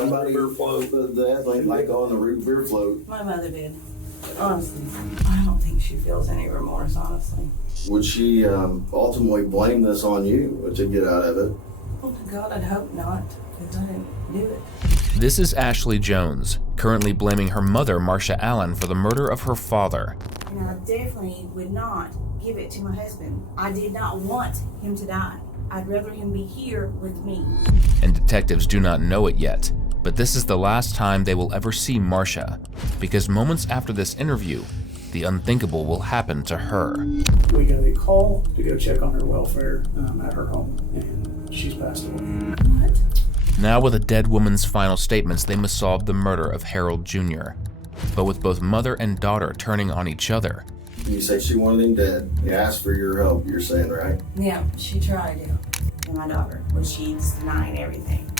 somebody, beer float. The athlete might go on the root beer float. My mother did. Honestly, I don't think she feels any remorse, honestly. Would she ultimately blame this on you to get out of it? Oh, God, I'd hope not, because I didn't do it. This is Ashley Jones, currently blaming her mother, Marcia Allen, for the murder of her father. And I definitely would not give it to my husband. I did not want him to die. I'd rather him be here with me. And detectives do not know it yet, but this is the last time they will ever see Marcia, because moments after this interview, the unthinkable will happen to her. We got a call to go check on her welfare at her home, and she's passed away. What? Now with a dead woman's final statements, they must solve the murder of Harold Jr. But with both mother and daughter turning on each other. You say she wanted him dead. You asked for your help, you're saying, right? Yeah, she tried to. And my daughter, well, she's denying everything.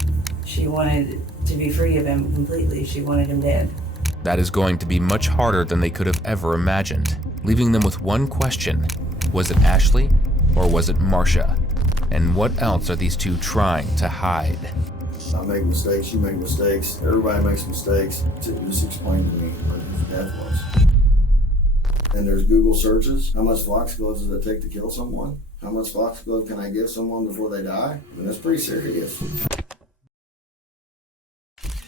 She wanted to be free of him completely. She wanted him dead. That is going to be much harder than they could have ever imagined, leaving them with one question. Was it Ashley or was it Marcia? And what else are these two trying to hide? I make mistakes, you make mistakes, everybody makes mistakes. Just explain to me what his death was. And there's Google searches. How much foxglove does it take to kill someone? How much foxglove can I give someone before they die? I mean, that's pretty serious.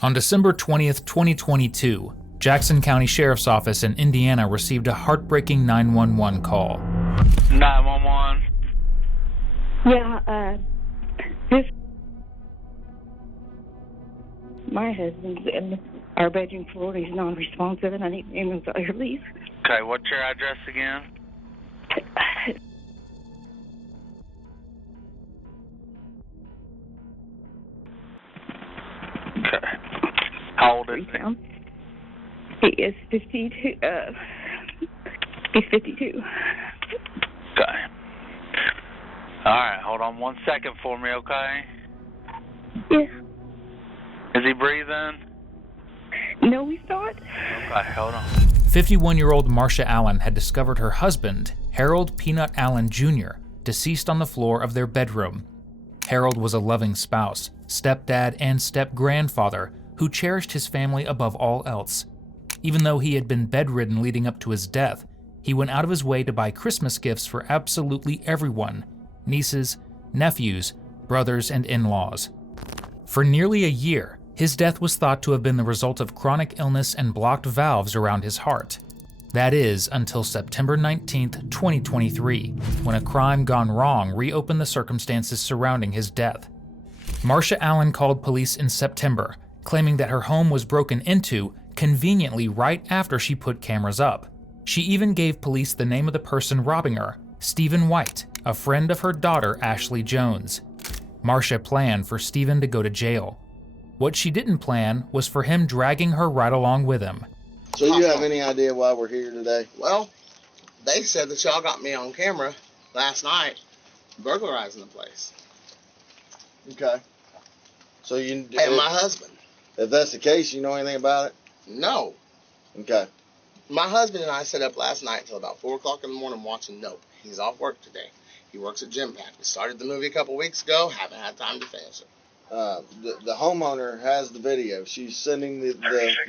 On December 20th, 2022, Jackson County Sheriff's Office in Indiana received a heartbreaking 911 call. 911. Yeah, my husband's in our bedroom floor. He's non-responsive, and I need ambulance out here, please. Okay, what's your address again? Okay. How old is he? He is 52. He's 52. Okay. All right, hold on 1 second for me, okay? Yeah. Is he breathing? No, he's not. Okay, hold on. 51-year-old Marcia Allen had discovered her husband, Harold Peanut Allen Jr., deceased on the floor of their bedroom. Harold was a loving spouse, stepdad, and step-grandfather who cherished his family above all else. Even though he had been bedridden leading up to his death, he went out of his way to buy Christmas gifts for absolutely everyone: nieces, nephews, brothers, and in-laws. For nearly a year, his death was thought to have been the result of chronic illness and blocked valves around his heart. That is, until September 19th, 2023, when a crime gone wrong reopened the circumstances surrounding his death. Marcia Allen called police in September, claiming that her home was broken into conveniently right after she put cameras up. She even gave police the name of the person robbing her, Stephen White, a friend of her daughter Ashley Jones. Marcia planned for Stephen to go to jail. What she didn't plan was for him dragging her right along with him. So you have any idea why we're here today? Well, they said that y'all got me on camera last night burglarizing the place. Okay. So you... And my husband. If that's the case, you know anything about it? No. Okay. My husband and I sat up last night until about 4 o'clock in the morning watching Nope. He's off work today. He works at Gym Pack. We started the movie a couple weeks ago. Haven't had time to finish it. The homeowner has the video. She's sending the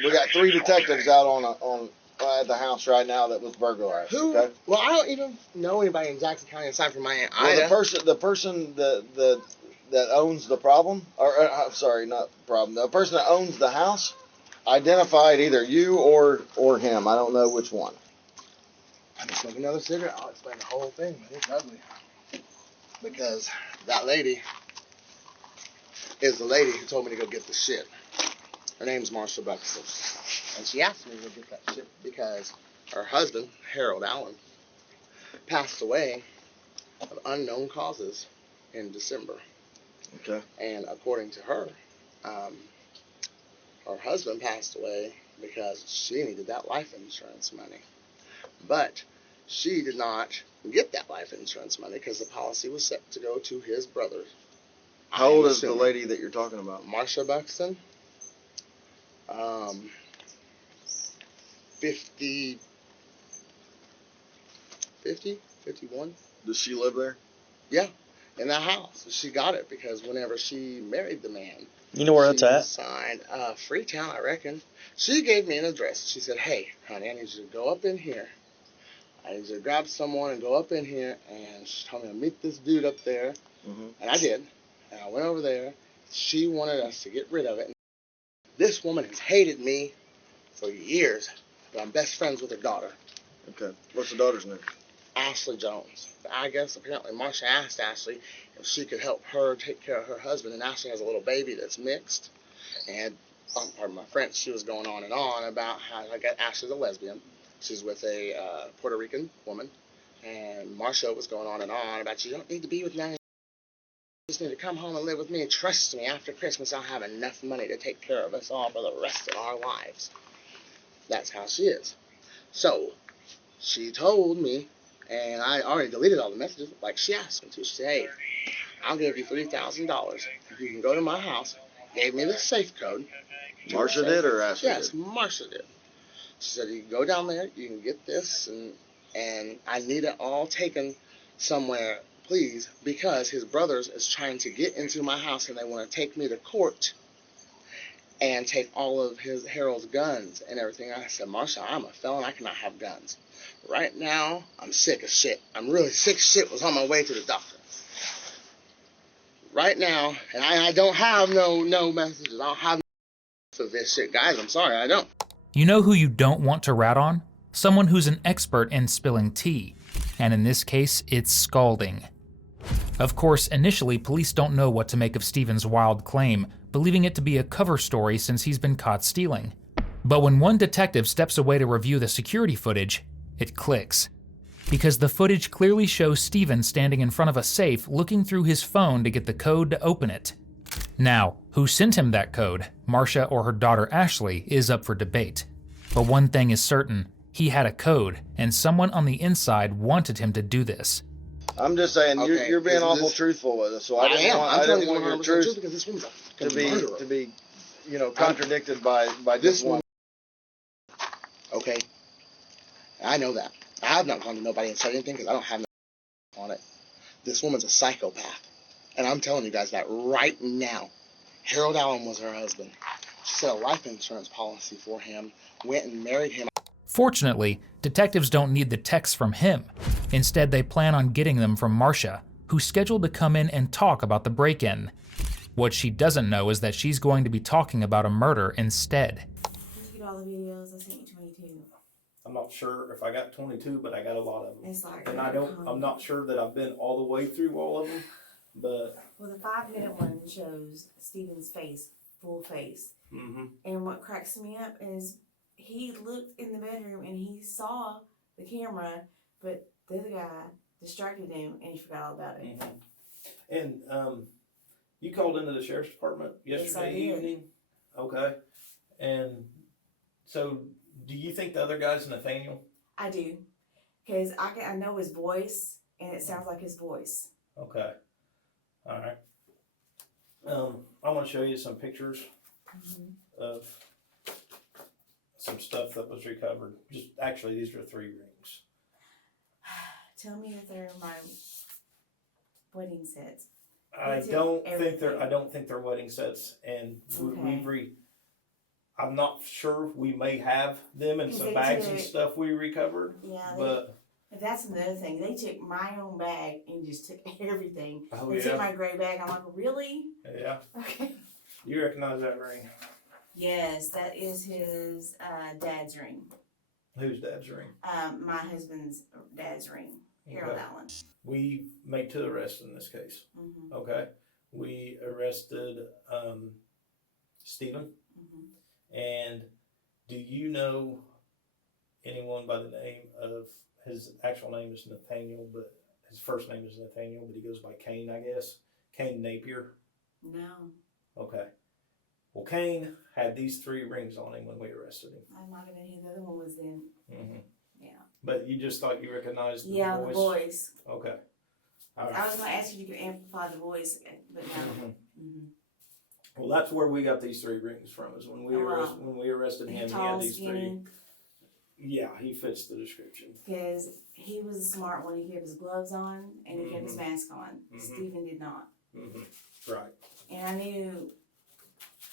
we got 3 detectives out on at the house right now that was burglarized. Who? Okay? Well, I don't even know anybody in Jackson County aside from my Aunt Ida. Well, the person that owns the problem, I'm sorry, not problem. The person that owns the house identified either you or him. I don't know which one. I just smoke another cigarette. I'll explain the whole thing, but it's ugly. Because that lady is the lady who told me to go get the shit. Her name's Marcia Buxton. And she asked me to go get that shit because her husband, Harold Allen, passed away of unknown causes in December. Okay. And according to her, her husband passed away because she needed that life insurance money. But she did not get that life insurance money because the policy was set to go to his brother. How old is the lady that you're talking about? Marcia Buxton. 50, 51. Does she live there? Yeah, in that house. She got it because whenever she married the man, You know where that's at? Signed, Freetown, I reckon. She gave me an address. She said, hey, honey, I need you to go up in here. I need you to grab someone and go up in here. And she told me to meet this dude up there. Mm-hmm. And I did. And I went over there. She wanted us to get rid of it. This woman has hated me for years. But I'm best friends with her daughter. Okay. What's the daughter's name? Ashley Jones. I guess apparently Marsha asked Ashley if she could help her take care of her husband. And Ashley has a little baby that's mixed. And pardon my French, she was going on and on about how I got Ashley's a lesbian. She's with a Puerto Rican woman. And Marsha was going on and on about you don't need to be with none. You just need to come home and live with me. And trust me, after Christmas I'll have enough money to take care of us all for the rest of our lives. That's how she is. So she told me, and I already deleted all the messages like she asked me to. She said, hey, I'll give you $3,000 if you can go to my house. Gave me the safe code. Marsha did or Ashley Yes, did? Marsha did. She said, you can go down there, you can get this, and I need it all taken somewhere, please, because his brothers is trying to get into my house and they want to take me to court and take all of Harold's guns and everything. I said, Marsha, I'm a felon. I cannot have guns. Right now, I'm sick as shit. I'm really sick as shit. Was on my way to the doctor. Right now, and I don't have no messages. I don't have no for this shit. Guys, I'm sorry, I don't. You know who you don't want to rat on? Someone who's an expert in spilling tea. And in this case, it's scalding. Of course, initially, police don't know what to make of Stephen's wild claim, believing it to be a cover story since he's been caught stealing. But when one detective steps away to review the security footage, it clicks. Because the footage clearly shows Stephen standing in front of a safe looking through his phone to get the code to open it. Now, who sent him that code, Marsha or her daughter Ashley, is up for debate. But one thing is certain, he had a code, and someone on the inside wanted him to do this. I'm just saying, Okay, you're being awful this- truthful with us, so I I didn't am. want, I'm I telling didn't you want your 100% truth truth because this woman's a to fucking be, murderer. to be, you know, contradicted by This just one. Okay, I know that. I have not gone to nobody and said anything because I don't have no on it. This woman's a psychopath, and I'm telling you guys that right now. Harold Allen was her husband. She set a life insurance policy for him, went and married him. Fortunately, detectives don't need the texts from him. Instead, they plan on getting them from Marsha, who's scheduled to come in and talk about the break-in. What she doesn't know is that she's going to be talking about a murder instead. Did you get all the videos? I sent you 22. I'm not sure if I got 22, but I got a lot of them. It's like, And I'm not sure that I've been all the way through all of them, but. Well, the 5-minute one shows Stephen's face, full face. Mm-hmm. And what cracks me up is he looked in the bedroom and he saw the camera, but the other guy distracted him and he forgot all about it. Mm-hmm. And you called into the sheriff's department yesterday evening? Okay. And so do you think the other guy's Nathaniel? I do. Because I know his voice and it sounds like his voice. Okay. All right. I want to show you some pictures of some stuff that was recovered. Just actually, these are 3 rings. Tell me if they're my wedding sets. I don't think they're wedding sets, and I'm not sure. We may have them in some bags and stuff we recovered. Yeah, but that's another thing. They took my own bag and just took everything. Oh, they took my gray bag. I'm like, really? Yeah. Okay. You recognize that ring? Yes, that is his dad's ring. Whose dad's ring? My husband's dad's ring, Harold Allen. We made 2 arrests in this case. Mm-hmm. Okay. We arrested Stephen. Mm-hmm. And do you know anyone by the name of, his actual name is Nathaniel, but his first name is Nathaniel, but he goes by Kane, I guess. Kane Napier? No. Okay. Well, Kane had these 3 rings on him when we arrested him. I might have been who the other one was then. Mm-hmm. Yeah. But you just thought you recognized the voice? Yeah, the voice. Okay. All right. I was going to ask you if you could amplify the voice, but no. Mm-hmm. Mm-hmm. Well, that's where we got these 3 rings from. Is when we arrested him. He had these 3. Yeah, he fits the description. Because he was a smart one. He kept his gloves on and he kept his mask on. Mm-hmm. Stephen did not. Mm-hmm. Right. And I knew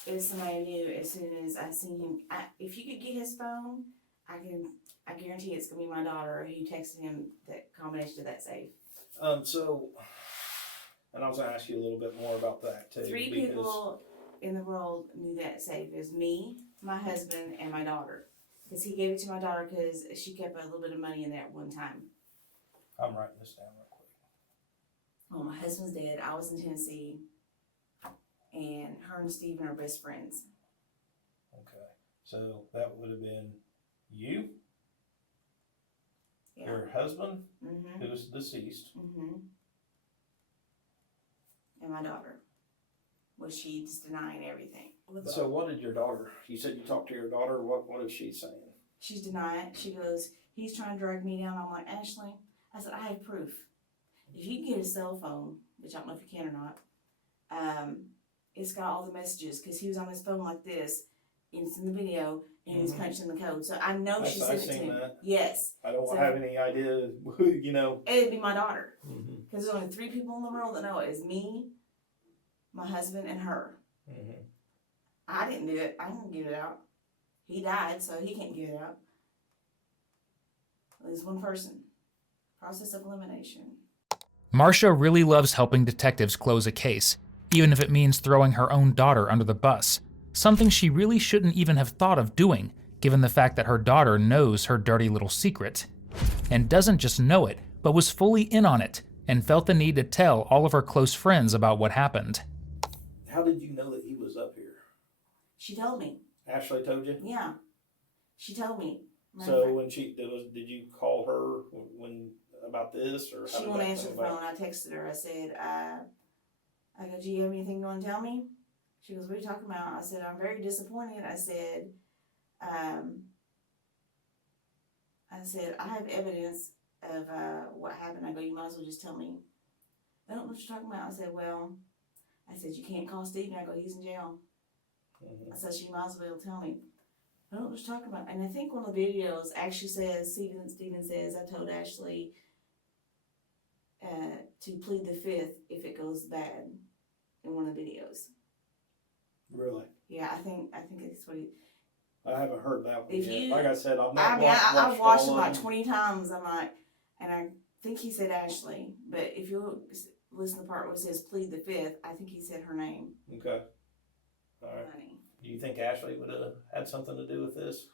it was somebody I knew as soon as I seen him. If you could get his phone, I guarantee it's gonna be my daughter who texted him that combination of that safe. And I was gonna ask you a little bit more about that too. Three people in the world knew that safe. It was me, my husband, and my daughter. Because he gave it to my daughter because she kept a little bit of money in there at one time. I'm writing this down real quick. Well, my husband's dead. I was in Tennessee. And her and Steven are best friends. Okay. So that would have been you, Yeah. your husband, Mm-hmm. who was deceased. Mm-hmm. And my daughter. Was she's denying everything. So what did your daughter, you said you talked to your daughter, what is she saying? She's denying. She goes, he's trying to drag me down. I'm like, Ashley, I said, I have proof. If you can get his cell phone, which I don't know if you can or not, it's got all the messages because he was on his phone like this, and it's in the video, and he was punching the code. So I know she sent it to him. That. Yes. I don't have any idea who, you know. It'd be my daughter. Because there's only 3 people in the world that know it. It's me, my husband, and her. Mm-hmm. I didn't do it. I didn't give it out. He died, so he can't give it out. There's one person. Process of elimination. Marcia really loves helping detectives close a case, even if it means throwing her own daughter under the bus, something she really shouldn't even have thought of doing, given the fact that her daughter knows her dirty little secret. And doesn't just know it, but was fully in on it, and felt the need to tell all of her close friends about what happened. How did you know that he was up here? She told me. Ashley told you? Yeah. She told me. So when did you call her when about this, or she won't answer the phone? I texted her. I said, I go, do you have anything you want to tell me? She goes, what are you talking about? I said, I'm very disappointed. I said, I have evidence of what happened. I go, you might as well just tell me. I don't know what you're talking about. I said, well, you can't call Steven. I go, he's in jail. I said, she might as well tell me. I don't know what you're talking about. And I think one of the videos actually says, Steven says, I told Ashley to plead the 5th if it goes bad in one of the videos. Really? Yeah, I think it's what he... I haven't heard that one If yet. you- Like I said, I've not I've watched it all about of them. 20 times. I'm like, and I think he said Ashley, but if you listen to the part where it says plead the 5th, I think he said her name. Okay. All right. Honey. Do you think Ashley would have had something to do with this?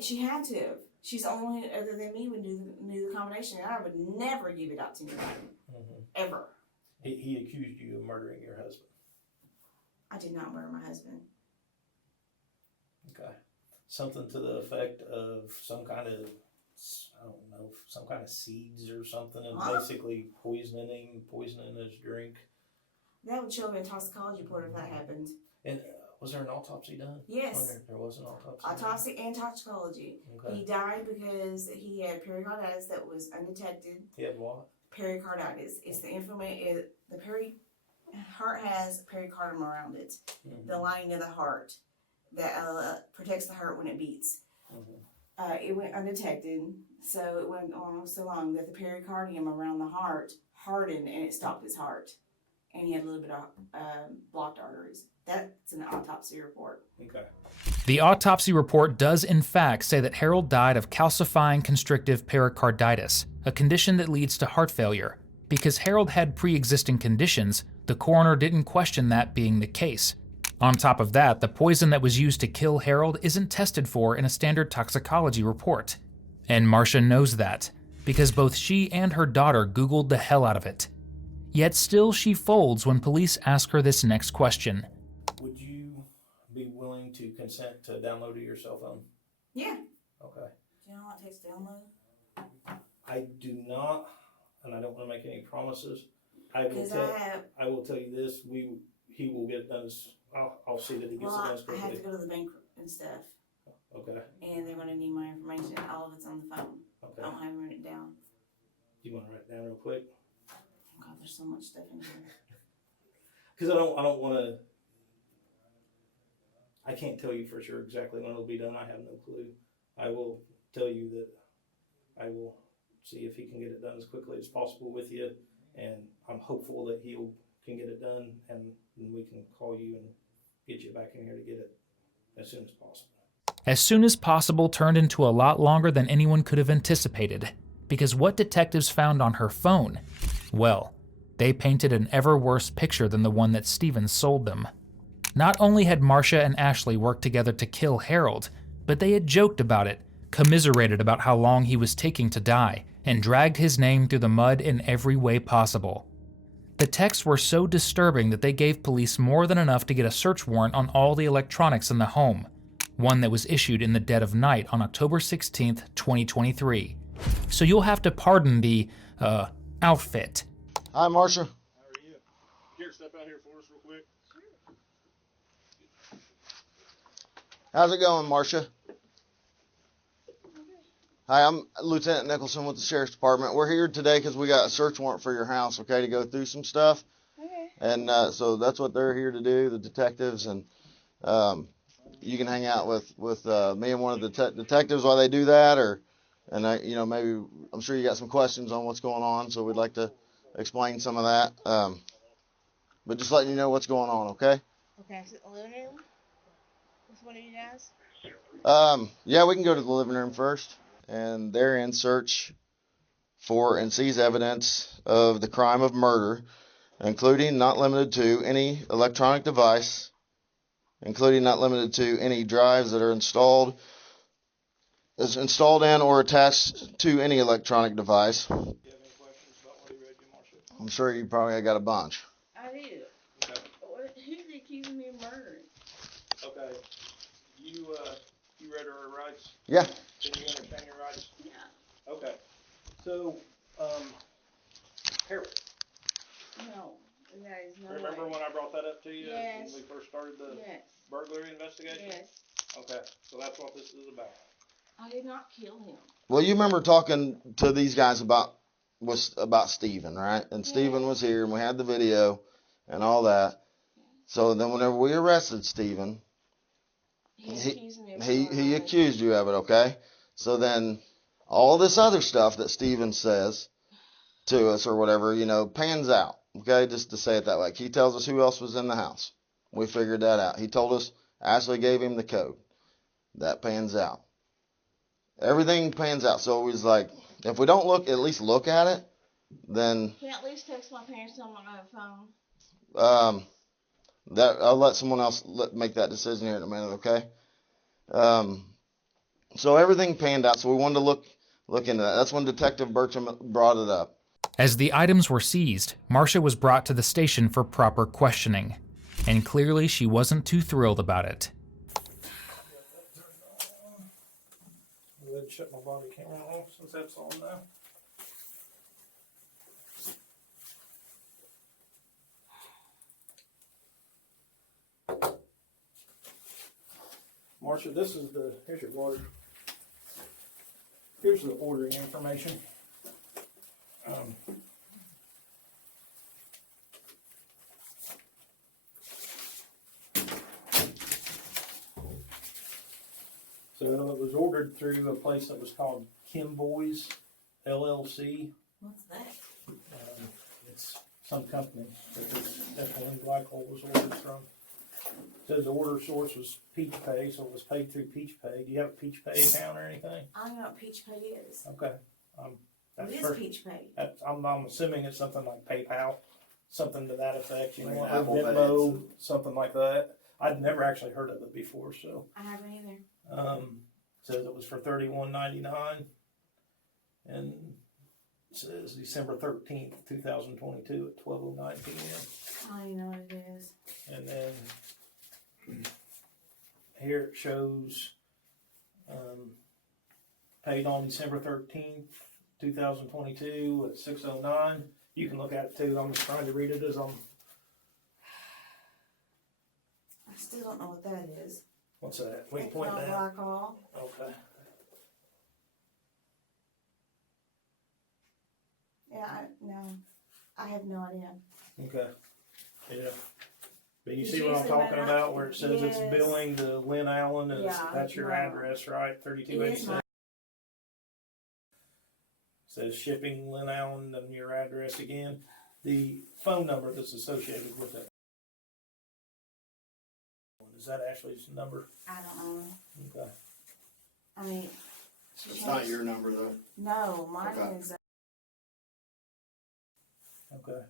She had to have. She's the only one other than me would knew the combination. I would never give it out to anybody. Ever. He accused you of murdering your husband. I did not murder my husband. Okay. Something to the effect of some kind of, I don't know, some kind of seeds or something, and basically poisoning his drink. That would show up in a toxicology report if that happened. And was there an autopsy done? Yes. There was an autopsy. Autopsy and toxicology. Okay. He died because he had pericarditis that was undetected. He had what? Pericarditis. It's the inflammation. Heart has pericardium around it, the lining of the heart that protects the heart when it beats. It went undetected, so it went on so long that the pericardium around the heart hardened and it stopped his heart, and he had a little bit of blocked arteries. That's an autopsy report. Okay. The autopsy report does in fact say that Harold died of calcifying constrictive pericarditis, a condition that leads to heart failure. Because Harold had pre-existing conditions, the coroner didn't question that being the case. On top of that, the poison that was used to kill Harold isn't tested for in a standard toxicology report. And Marcia knows that, because both she and her daughter Googled the hell out of it. Yet still she folds when police ask her this next question. Would you be willing to consent to download to your cell phone? Yeah. Okay. Do you know what it takes to download? I do not, and I don't want to make any promises. I will tell you this: he will get it done. I'll see that he gets it done quickly. I have to go to the bank and stuff. Okay. And they're going to need my information. All of it's on the phone. Okay. I don't have it written down. Do you want to write it down real quick? God, there's so much stuff in here. Because I don't want to. I can't tell you for sure exactly when it'll be done. I have no clue. I will tell you that I will see if he can get it done as quickly as possible with you, and I'm hopeful that he can get it done, and we can call you and get you back in here to get it as soon as possible. As soon as possible turned into a lot longer than anyone could have anticipated, because what detectives found on her phone, well, they painted an ever worse picture than the one that Stephen sold them. Not only had Marcia and Ashley worked together to kill Harold, but they had joked about it, commiserated about how long he was taking to die, and dragged his name through the mud in every way possible. The texts were so disturbing that they gave police more than enough to get a search warrant on all the electronics in the home, one that was issued in the dead of night on October 16th, 2023. So you'll have to pardon the, outfit. Hi, Marcia. How are you? Here, step out here for us real quick. How's it going, Marcia? Hi, I'm Lieutenant Nicholson with the Sheriff's Department. We're here today because we got a search warrant for your house, okay, to go through some stuff. Okay. And so that's what they're here to do, the detectives, and you can hang out with me and one of the detectives while they do that, maybe I'm sure you got some questions on what's going on, so we'd like to explain some of that. But just letting you know what's going on, okay? Okay, so the living room? This one of you guys? Yeah, we can go to the living room first. And they're in search for and seize evidence of the crime of murder, including not limited to any electronic device, including not limited to any drives that are installed in or attached to any electronic device. Do you have any questions about what he read you, Marcia? I'm sure you probably got a bunch. I do. Okay. Who's accusing me of murdering? Okay. You read her rights? Yeah. Can you understand your rights? Yeah. Okay. So, Harold, No. That is no remember way. when I brought that up to you Yes. when we first started the Yes. burglary investigation? Yes. Okay. So that's what this is about. I did not kill him. Well, you remember talking to these guys about Stephen, right? And Yeah. Stephen was here, and we had the video and all that. So then whenever we arrested Stephen, He accused me of he accused you of it, okay? So then all this other stuff that Stephen says to us or whatever, pans out, okay? Just to say it that way. He tells us who else was in the house. We figured that out. He told us Ashley gave him the code. That pans out. Everything pans out. So it was like, if we don't at least look at it, then Can I at least text my parents on my phone? that I'll let someone else make that decision here in a minute, okay? So everything panned out. So we wanted to look into that. That's when Detective Bertram brought it up. As the items were seized, Marcia was brought to the station for proper questioning, and clearly she wasn't too thrilled about it. Go ahead and shut my body camera off since that's on now. Marcia, here's your water. Here's the ordering information. So it was ordered through a place that was called Kim Boys LLC. What's that? It's some company that this ethylene glycol was ordered from. It says the order source was Peach Pay, so it was paid through Peach Pay. Do you have a Peach Pay account or anything? I don't know what Peach Pay is. Okay. What is Peach Pay? I'm assuming it's something like PayPal, something to that effect. You know, Like or Apple Pay. Venmo, something like that. I'd never actually heard of it before, so. I haven't either. Says it was for $31.99, and it says December 13th, 2022 at 12:09 p.m. I don't even know what it is. And then here it shows paid on December 13th, 2022 at 6:09. You can look at it too. I'm just trying to read it as I'm. I still don't know what that is. What's that? We can point that. Glycol. Okay. Yeah, I have no idea. Okay. Yeah. But you It's see what I'm usually talking when about, where it says it's yes. billing to Lynn Allen, and Yeah, that's your no. address, right? It is 3286. my Says shipping Lynn Allen and your address again. The phone number that's associated with it Is that Ashley's number? I don't know. Okay. I mean, she It's not changed- your number though. No, mine Okay. is. Okay.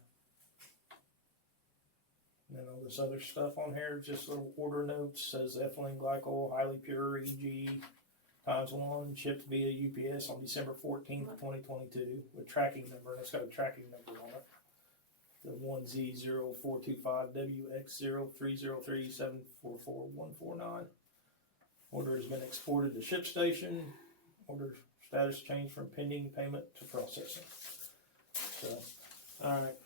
And then all this other stuff on here, just little order notes, says ethylene glycol, highly pure EG, ×1, shipped via UPS on December 14th, 2022, with tracking number, and it's got a tracking number on it. The 1Z0425WX03037444149. Order has been exported to ship station. Order status changed from pending payment to processing. So, alright.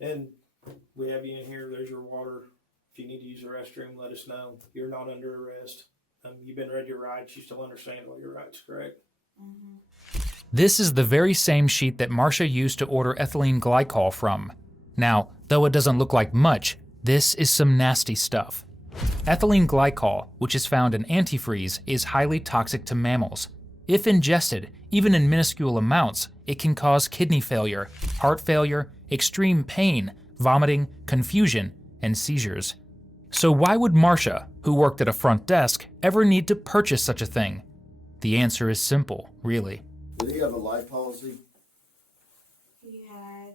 And we have you in here. There's your water. If you need to use the restroom, let us know. You're not under arrest. You've been read your rights. You still understand all your rights, correct? Mm-hmm. This is the very same sheet that Marcia used to order ethylene glycol from. Now, though it doesn't look like much, this is some nasty stuff. Ethylene glycol, which is found in antifreeze, is highly toxic to mammals. If ingested, even in minuscule amounts, it can cause kidney failure, heart failure, extreme pain, vomiting, confusion, and seizures. So why would Marcia, who worked at a front desk, ever need to purchase such a thing? The answer is simple, really. Did he have a life policy? He had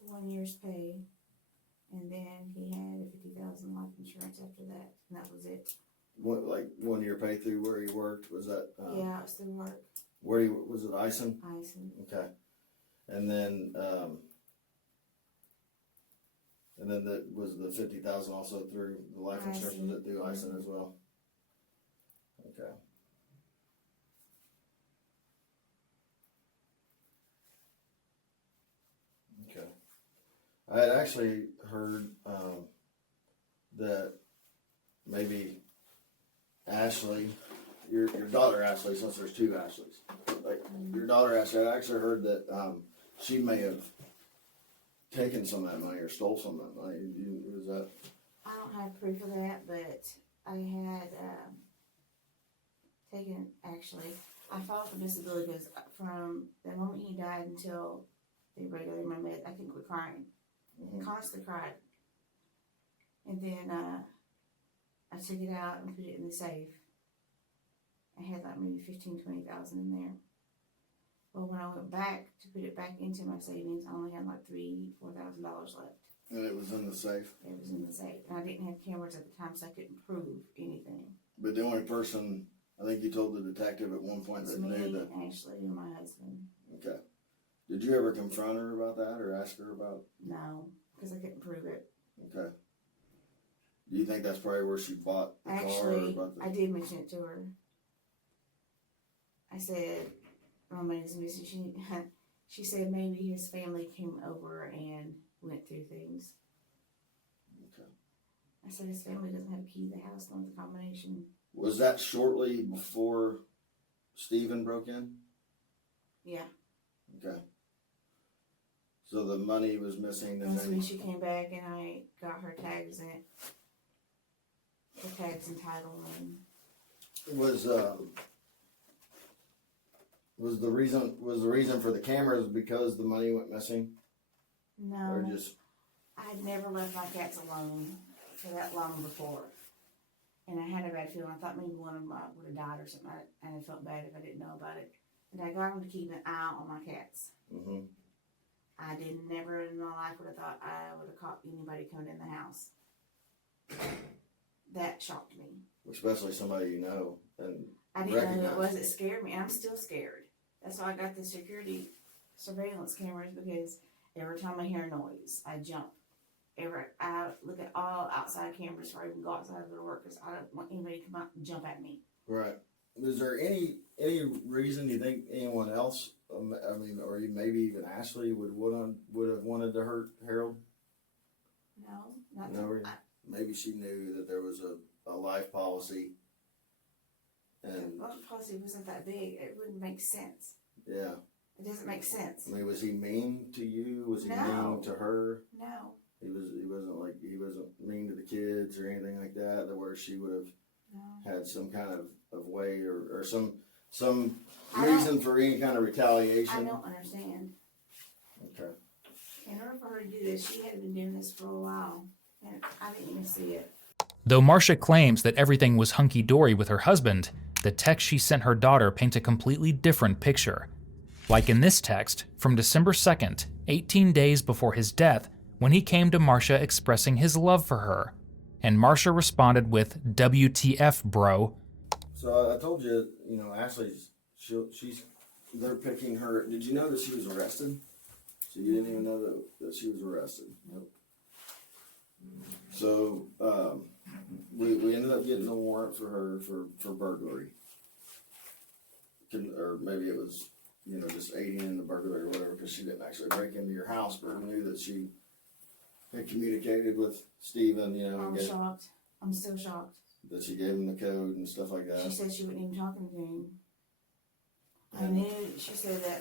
1 year's pay, and then he had a $50,000 life insurance after that, and that was it. What, like 1 year pay through where he worked? Was that? Yeah, it was through work. Where he was it? Ison. Ison. Okay, and then that was the 50,000 also through the life insurance. Was it through Ison as well? Okay. Okay. I had actually heard that maybe Ashley, your daughter Ashley, since there's two Ashleys, like your daughter Ashley, I actually heard that she may have taken some of that money or stole some of that money. Was that? I don't have proof of that, but I had taken, actually, I filed for disability because from the moment he died until they regularly my med, I couldn't quit crying. Constantly cried. And then I took it out and put it in the safe. I had like maybe 15,000-20,000 in there. Well, when I went back to put it back into my savings, I only had like $3,000-4,000 left. And it was in the safe? It was in the safe. And I didn't have cameras at the time, so I couldn't prove anything. But the only person, I think you told the detective at one point It's that me, knew that. Ashley, and my husband. Okay. Did you ever confront her about that or ask her about? No, because I couldn't prove it. Okay. Do you think that's probably where she bought the car? Actually, Or about the... I did mention it to her. I said, my money's missing. She said maybe his family came over and went through things. Okay. I said his family doesn't have a key to the house, nor the combination. Was that shortly before Stephen broke in? Yeah. Okay. So the money was missing and That's then... when she came back and I got her tags in it. The tags and title and... Was the reason for the cameras because the money went missing? No. Or just... I had never left my cats alone for that long before. And I had a bad feeling. I thought maybe one of them would have died or something. And I felt bad if I didn't know about it. And I got them to keep an eye on my cats. Mm-hmm. I never in my life would have thought I would have caught anybody coming in the house. That shocked me. Especially somebody you know and I didn't know who recognize. it was. It scared me. I'm still scared. That's why I got the security surveillance cameras, because every time I hear a noise, I jump. I look at all outside cameras before I even go outside of the work, because I don't want anybody to come out and jump at me. Right. Is there any reason you think anyone else, I mean, or maybe even Ashley would have wanted to hurt Harold? No, not No reason. Maybe she knew that there was a life policy. And the life policy wasn't that big. It wouldn't make sense. yeah. It doesn't make sense. I mean, was he mean to you? Was he No. mean to her? No. He wasn't mean to the kids or anything like that, where she would have had some kind of way or some reason for any kind of retaliation. I don't understand. Okay. In order for her to do this, she had been doing this for a while, and I didn't even see it. Though Marcia claims that everything was hunky-dory with her husband, the text she sent her daughter paints a completely different picture. Like in this text from December 2nd, 18 days before his death, when he came to Marcia expressing his love for her. And Marcia responded with, "WTF, bro." So I told you, Ashley's, they're picking her. Did you know that she was arrested? So you didn't even know that she was arrested? Nope. So we ended up getting a warrant for her for burglary. Or maybe it was, just aiding in the burglary or whatever, because she didn't actually break into your house, but we knew that she had communicated with Steven, I'm shocked. I'm still shocked. that she gave him the code and stuff like that. She said she wasn't even talking to him. I knew, she said that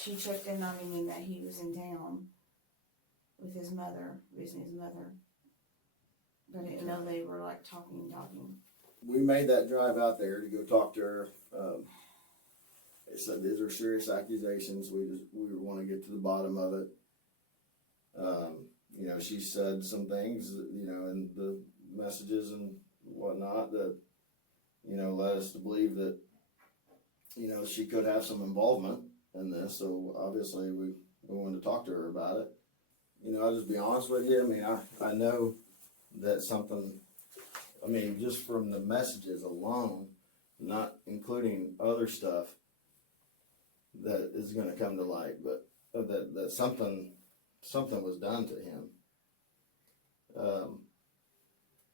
she checked in on him and that he was in town with his mother, visiting his mother. But I didn't know they were like talking. We made that drive out there to go talk to her. They said these are serious accusations. We want to get to the bottom of it. She said some things, in the messages and whatnot that, led us to believe that, she could have some involvement in this. So obviously we wanted to talk to her about it. I'll just be honest with you. I mean, I know that something, just from the messages alone, not including other stuff that is going to come to light, but that something was done to him.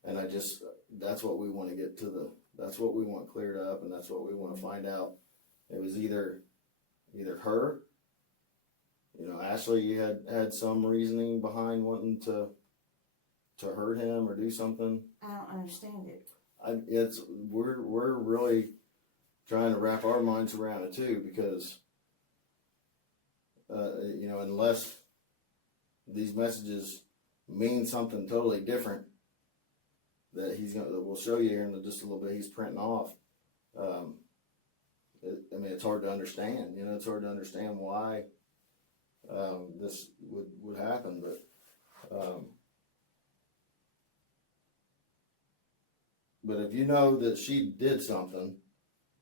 And that's what we want to get to that's what we want cleared up, and that's what we want to find out. It was either her, Ashley, you had some reasoning behind wanting to hurt him or do something. I don't understand it. We're really trying to wrap our minds around it too, because unless these messages mean something totally different that we'll show you here in just a little bit, he's printing off. It's hard to understand. It's hard to understand why this would happen, but if you know that she did something,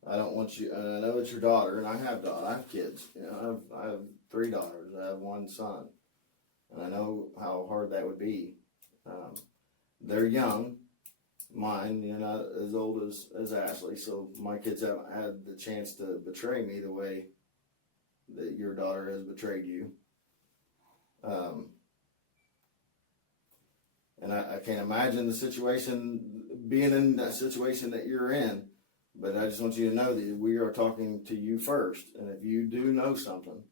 I don't want you. And I know it's your daughter, and I have kids. I have 3 daughters. I have 1 son, and I know how hard that would be. They're young. Mine, not as old as Ashley, so my kids haven't had the chance to betray me the way that your daughter has betrayed you. And I can't imagine being in that situation that you're in, but I just want you to know that we are talking to you first, and if you do know something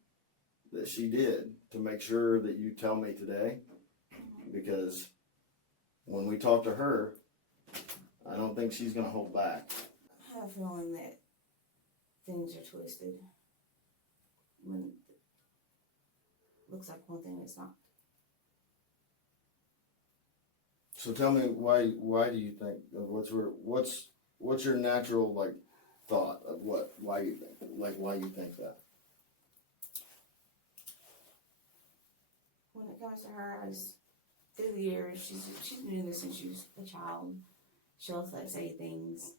that she did, to make sure that you tell me today, because when we talk to her, I don't think she's going to hold back. I have a feeling that things are twisted. When it looks like one thing, it's not. So tell me, why do you think, what's your natural thought of why you think that? When it comes to her, through the years, she's been doing this since she was a child. She'll say things,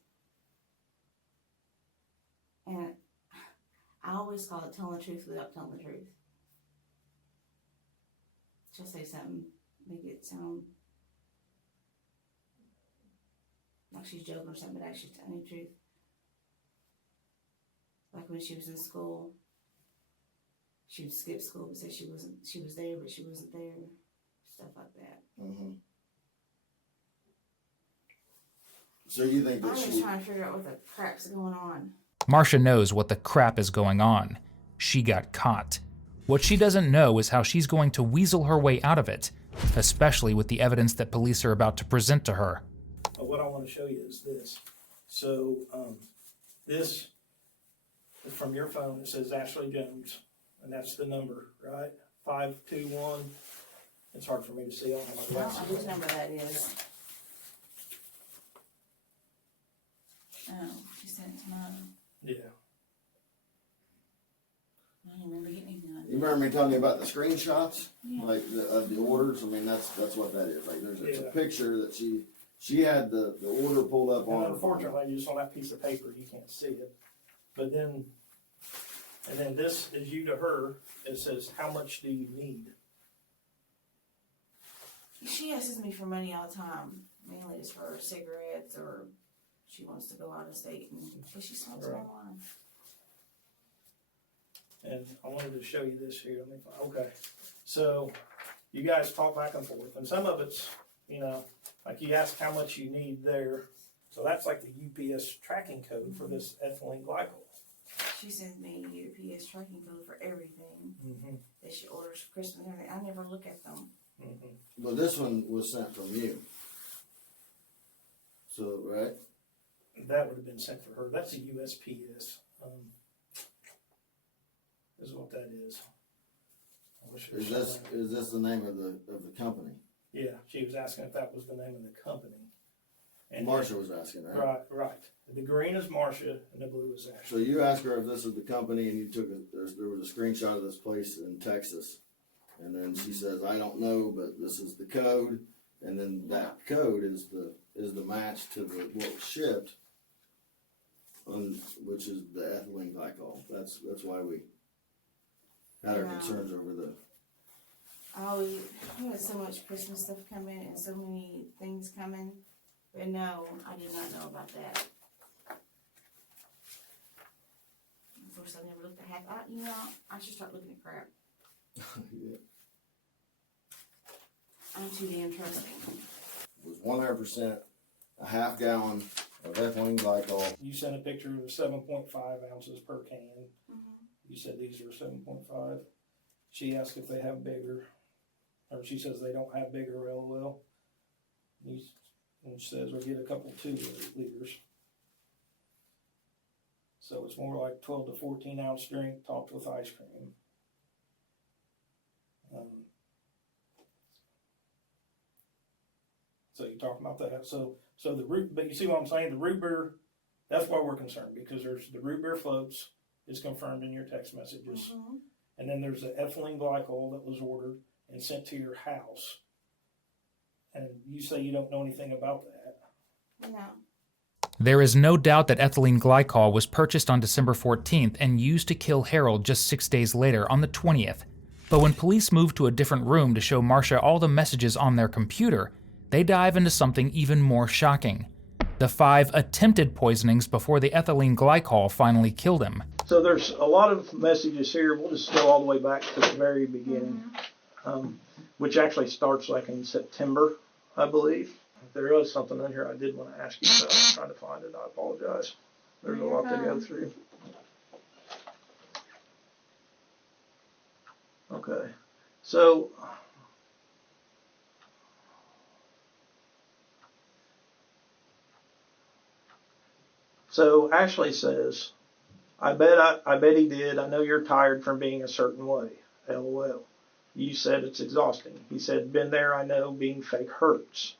and I always call it telling the truth without telling the truth. She'll say something, make it sound like she's joking or something, but actually telling the truth. Like when she was in school, she would skip school but say she was there, but she wasn't there. Stuff like that. Mm-hmm. So you think that I'm just trying to figure out what the crap's going on. Marcia knows what the crap is going on. She got caught. What she doesn't know is how she's going to weasel her way out of it, especially with the evidence that police are about to present to her. What I want to show you is this. So this is from your phone. It says Ashley Jones, and that's the number, right? 521. It's hard for me to see on my I don't glasses. know whose number that is. Oh, she sent it to mine. Yeah. I don't remember getting none. You remember me telling you about the screenshots, Yeah. of the orders? That's what that is. There's a picture that she She had the order pulled up And on her. unfortunately, just on that piece of paper, you can't see it. But then, and then this is you to her. It says, how much do you need? She asks me for money all the time, mainly just for cigarettes, or she wants to go out of state, but she smokes marijuana. And I wanted to show you this here. Okay, so you guys talk back and forth, and some of it's, you know, like you ask how much you need there. So that's like the UPS tracking code for this ethylene glycol. She sends me UPS tracking code for everything that she orders for Christmas and everything. I never look at them. But this one was sent from you. So, right? That would have been sent for her. That's a USPS. Is what that is. Is this the name of the company? Yeah, she was asking if that was the name of the company. And Marcia was asking, right? Right. The green is Marcia and the blue is Ashley. So you asked her if this is the company, and you took there was a screenshot of this place in Texas, and then she says, "I don't know, but this is the code," and then that code is the match to what was shipped, which is the ethylene glycol. That's why we had our concerns over the. We had so much Christmas stuff coming and so many things coming, but no, I did not know about that. Of course, I never looked at half. I should start looking at crap. Yeah. I'm too damn trusting. It was 100% a half gallon of ethylene glycol. You sent a picture of 7.5 ounces per can. You said these are 7.5. She asked if they have bigger, or she says they don't have bigger, LOL. And she says, or get a couple 2 liters. So it's more like 12 to 14 ounce drink topped with ice cream. So you talk about that. So the root, but you see what I'm saying? The root beer, that's why we're concerned, because there's the root beer floats is confirmed in your text messages. And then there's the ethylene glycol that was ordered and sent to your house. And you say you don't know anything about that. No. There is no doubt that ethylene glycol was purchased on December 14th and used to kill Harold just 6 days later on the 20th. But when police moved to a different room to show Marcia all the messages on their computer, they dive into something even more shocking. The 5 attempted poisonings before the ethylene glycol finally killed him. So there's a lot of messages here. We'll just go all the way back to the very beginning, which actually starts like in September, I believe. There was something in here I did want to ask you about. I'm trying to find it. I apologize. There's a lot to go through. Okay. So Ashley says, I bet he did. I know you're tired from being a certain way. LOL. You said it's exhausting. He said, been there, I know, being fake hurts.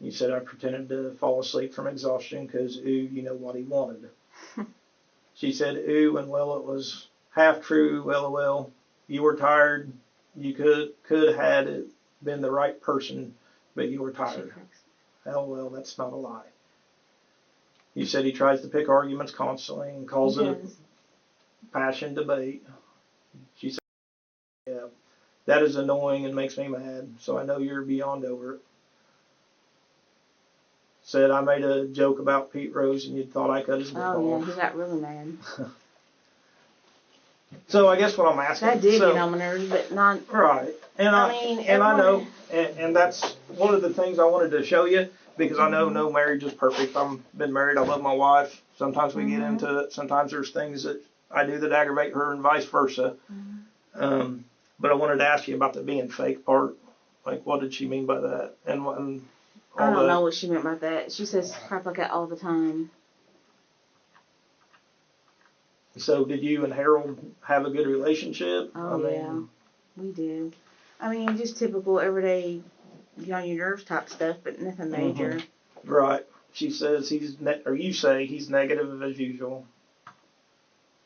You said, I pretended to fall asleep from exhaustion because, ooh, you know what he wanted. She said, ooh, and well, it was half true, LOL. You were tired. You could had it been the right person, but you were tired. LOL, that's not a lie. You said he tries to pick arguments constantly and calls it a passion debate. She said, yeah, that is annoying and makes me mad, so I know you're beyond over it. Said I made a joke about Pete Rose and you thought I cut his dick off. Oh, yeah, he got really mad. So I guess what I'm asking. That did get on my nerves, but not. Right. And I know, and that's one of the things I wanted to show you, because I know no marriage is perfect. I've been married. I love my wife. Sometimes we get into it. Sometimes there's things that I do that aggravate her and vice versa. But I wanted to ask you about the being fake part. Like, what did she mean by that? And I don't know what she meant by that. She says crap like that all the time. So did you and Harold have a good relationship? Oh, yeah. We did. I mean, just typical everyday get on your nerves type stuff, but nothing major. Right. She says you say he's negative as usual.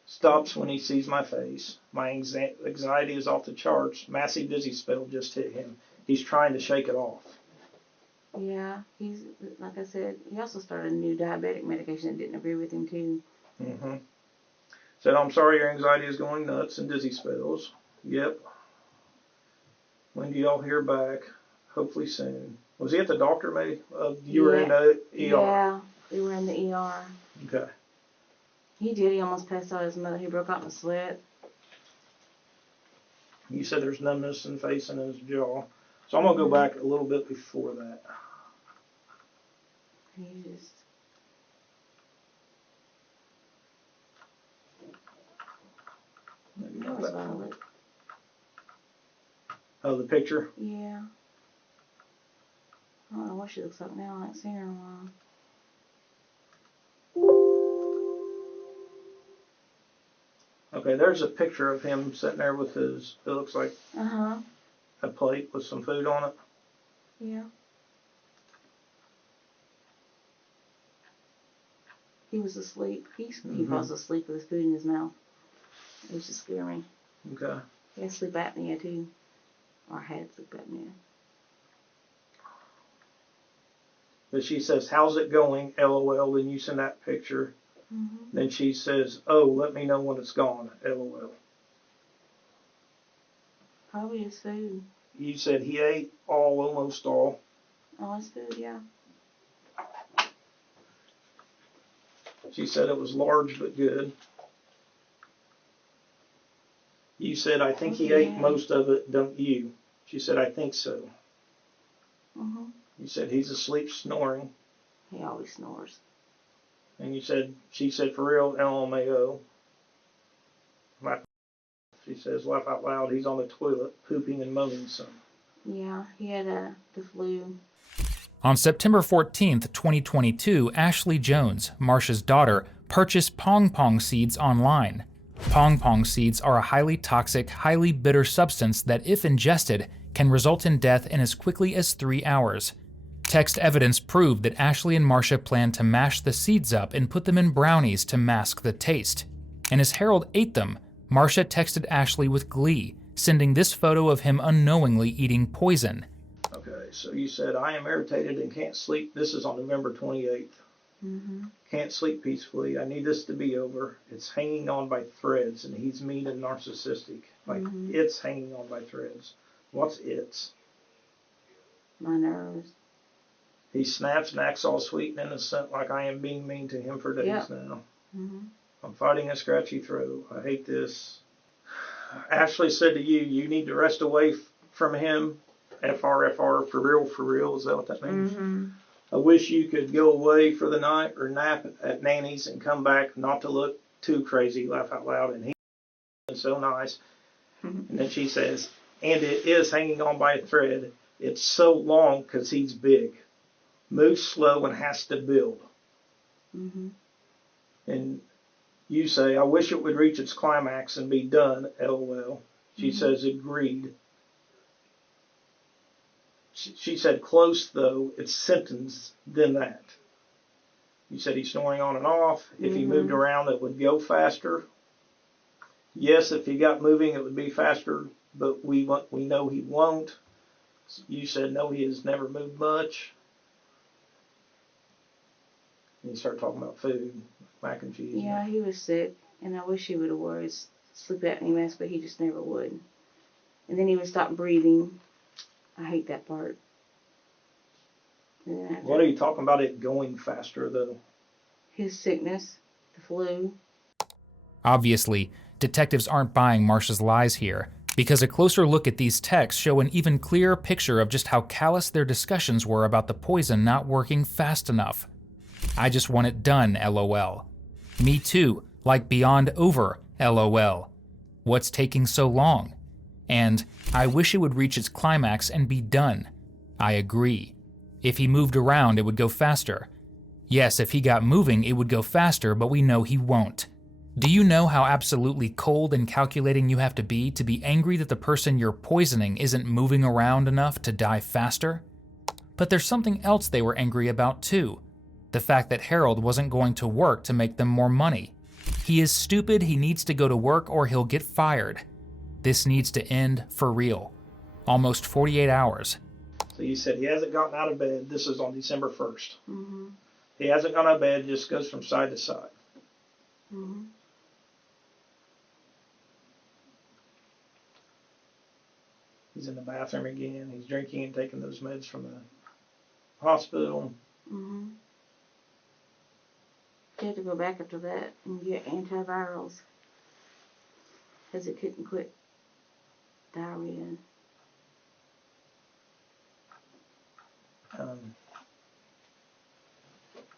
Stops when he sees my face. My anxiety is off the charts. Massive dizzy spell just hit him. He's trying to shake it off. Yeah, he's, like I said, he also started a new diabetic medication that didn't agree with him too. Mm-hmm. Said, I'm sorry your anxiety is going nuts and dizzy spells. Yep. When do y'all hear back? Hopefully soon. Was he at the doctor, maybe? You were in the ER? Yeah, we were in the ER. Okay. He did. He almost passed out his mother. He broke out in a sweat. You said there's numbness in face and his jaw. So I'm going to go back a little bit before that. He just... Maybe That not was that far. Violet. Oh, the picture? Yeah. I don't know what she looks like now. I haven't seen her in a while. Okay, there's a picture of him sitting there with his, it looks like Uh-huh. a plate with some food on it. Yeah. He was asleep. He falls asleep with his food in his mouth. It used to scare me. Okay. He had sleep apnea too. Or had sleep apnea. But she says, how's it going? LOL. Then you send that picture. Mm-hmm. Then she says, oh, let me know when it's gone. LOL. Probably his food. You said he ate almost all. All his food, yeah. She said it was large but good. You said, I think he ate most of it, don't you? She said, I think so. Mm-hmm. You said, he's asleep snoring. He always snores. And she said, for real, LMAO. She says, laugh out loud, he's on the toilet, pooping and moaning some. Yeah, he had the flu. On September 14th, 2022, Ashley Jones, Marsha's daughter, purchased pong pong seeds online. Pong pong seeds are a highly toxic, highly bitter substance that, if ingested, can result in death in as quickly as 3 hours. Text evidence proved that Ashley and Marsha planned to mash the seeds up and put them in brownies to mask the taste. And as Harold ate them, Marsha texted Ashley with glee, sending this photo of him unknowingly eating poison. Okay, so you said, I am irritated and can't sleep. This is on November 28th. Mm-hmm. Can't sleep peacefully. I need this to be over. It's hanging on by threads, and he's mean and narcissistic. Like, it's hanging on by threads. What's it's? My nerves. He snaps and acts all sweet and innocent like I am being mean to him for days now. Mm-hmm. I'm fighting a scratchy throat. I hate this. Ashley said to you, you need to rest away from him. FRFR, for real. Is that what that means? Mm-hmm. I wish you could go away for the night or nap at Nanny's and come back, not to look too crazy, laugh out loud. And he's so nice. And then she says, and it is hanging on by a thread. It's so long because he's big. Moves slow and has to build. Mm-hmm. And you say, I wish it would reach its climax and be done, LOL. She says, agreed. She said, close though, it's symptoms, then that. You said he's snoring on and off. If he moved around, it would go faster. Yes, if he got moving, it would be faster, but we know he won't. You said, no, he has never moved much. And you start talking about food, mac and cheese. Yeah, he was sick, and I wish he would have wore his sleep apnea mask, but he just never would. And then he would stop breathing. I hate that part. What are you talking about it going faster, though? His sickness, the flu. Obviously, detectives aren't buying Marsha's lies here, because a closer look at these texts show an even clearer picture of just how callous their discussions were about the poison not working fast enough. I just want it done, LOL. Me too, like beyond over, LOL. What's taking so long? And I wish it would reach its climax and be done. I agree. If he moved around, it would go faster. Yes, if he got moving, it would go faster, but we know he won't. Do you know how absolutely cold and calculating you have to be angry that the person you're poisoning isn't moving around enough to die faster? But there's something else they were angry about too. The fact that Harold wasn't going to work to make them more money. He is stupid, he needs to go to work or he'll get fired. This needs to end for real. Almost 48 hours. So you said he hasn't gotten out of bed. This is on December 1st. Mm-hmm. He hasn't gone out of bed, just goes from side to side. Mm-hmm. He's in the bathroom again. He's drinking and taking those meds from the hospital. Mm-hmm. He had to go back after that and get antivirals because it couldn't quit diarrhea.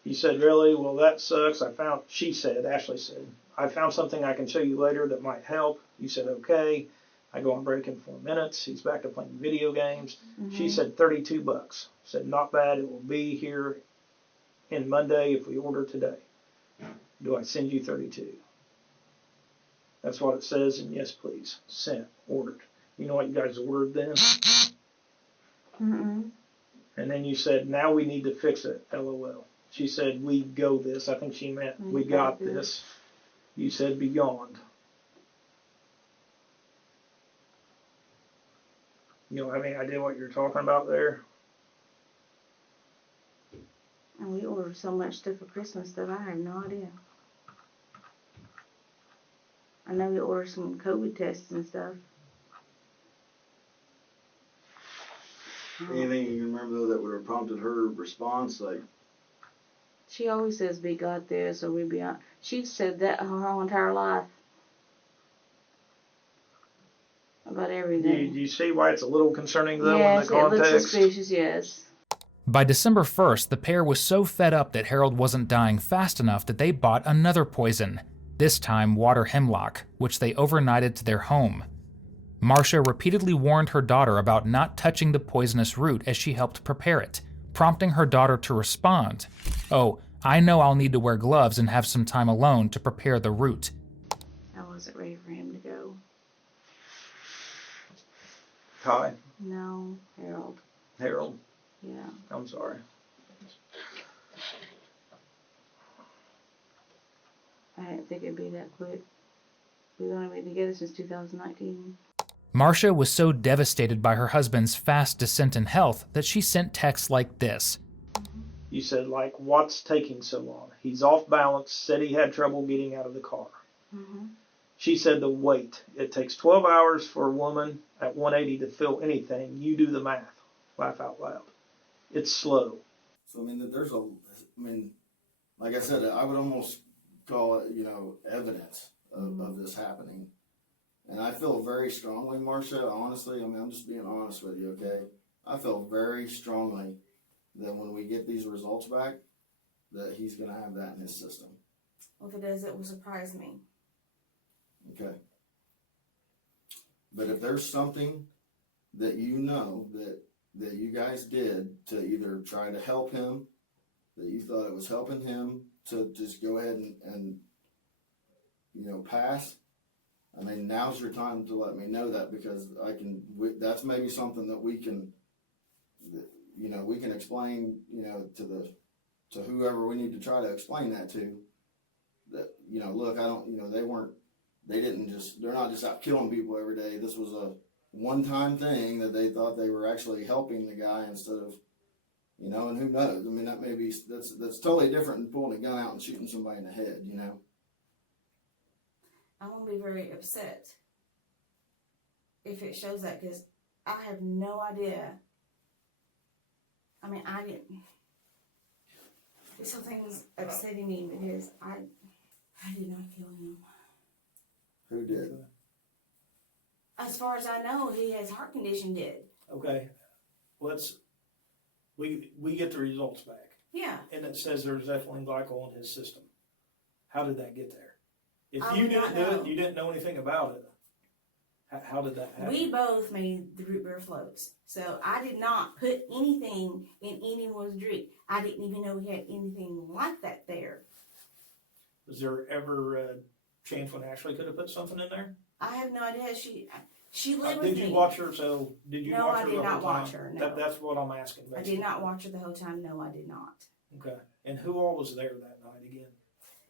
He said, really? Well, that sucks. Ashley said, I found something I can show you later that might help. You said, okay. I go on break in 4 minutes. He's back to playing video games. Mm-hmm. She said $32. Said, not bad. It will be here in Monday if we order today. Do I send you 32? That's what it says, and yes, please. Sent. Ordered. You know what you guys ordered then? Mm-mm. And then you said, now we need to fix it, LOL. She said, we go this. I think she meant, we got this. You said, beyond. You don't have any idea what you're talking about there? And we ordered so much stuff for Christmas that I have no idea. I know we ordered some COVID tests and stuff. Anything you can remember though that would have prompted her response, like? She always says we got this or we beyond. She's said that her whole entire life. About everything. Do you see why it's a little concerning though yes, in the context? It looks suspicious, yes. By December 1st, the pair was so fed up that Harold wasn't dying fast enough that they bought another poison, this time water hemlock, which they overnighted to their home. Marcia repeatedly warned her daughter about not touching the poisonous root as she helped prepare it, prompting her daughter to respond, "Oh, I know I'll need to wear gloves and have some time alone to prepare the root." I wasn't ready for him to go. Ty? No, Harold. Harold? Yeah. I'm sorry. I didn't think it'd be that quick. We've only been together since 2019. Marcia was so devastated by her husband's fast descent in health that she sent texts like this. You said, like, what's taking so long? He's off balance, said he had trouble getting out of the car. Mm-hmm. She said the wait. It takes 12 hours for a woman at 180 to feel anything. You do the math. Laugh out loud. It's slow. So, I mean, like I said, I would almost call it, evidence of this happening. And I feel very strongly, Marcia, honestly, I'm just being honest with you, okay? I feel very strongly that when we get these results back, that he's going to have that in his system. Well, if it does, it will surprise me. Okay. But if there's something that that you guys did to either try to help him, that you thought it was helping him to just go ahead and pass, now's your time to let me know that, because that's maybe something that we can explain, to whoever we need to try to explain that to, that, look, they're not just out killing people every day. This was a one-time thing that they thought they were actually helping the guy instead of, and who knows? That's totally different than pulling a gun out and shooting somebody in the head, I'm going to be very upset if it shows that, because I have no idea. I didn't. This whole thing's upsetting me because I did not kill him. Who did? As far as I know, he has heart condition did. Okay. We get the results back. Yeah. And it says there's ethylene glycol in his system. How did that get there? If I you would didn't not do know. it, you didn't know anything about it. How did that happen? We both made the root beer floats. So I did not put anything in anyone's drink. I didn't even know he had anything like that there. Was there ever a chance when Ashley could have put something in there? I have no idea. She lived with me. Did you watch her? Did you No, watch I her did the not whole time? watch her, no. That's what I'm asking. I did not watch her the whole time. No, I did not. Okay. And who all was there that night again?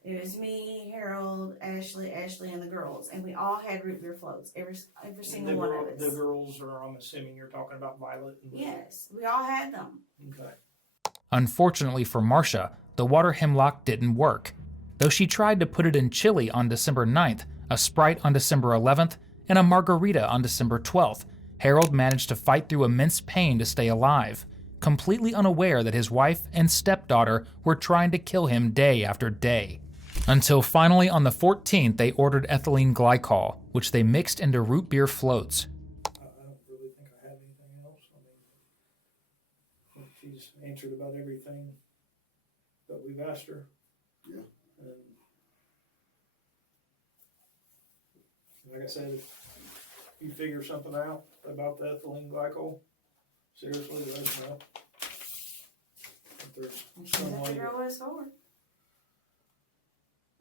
It was me, Harold, Ashley, and the girls, and we all had root beer floats. Every single one of us. The girls are, I'm assuming you're talking about Violet. And Yes, we all had them. Okay. Unfortunately for Marcia, the water hemlock didn't work. Though she tried to put it in chili on December 9th, a Sprite on December 11th, and a margarita on December 12th, Harold managed to fight through immense pain to stay alive, completely unaware that his wife and stepdaughter were trying to kill him day after day. Until finally on the 14th, they ordered ethylene glycol, which they mixed into root beer floats. I don't really think I have anything else. I mean, she's answered about everything that we've asked her. Yeah. And like I said, if you figure something out about the ethylene glycol, seriously, let us know. If there's some way. Figure out what it's for.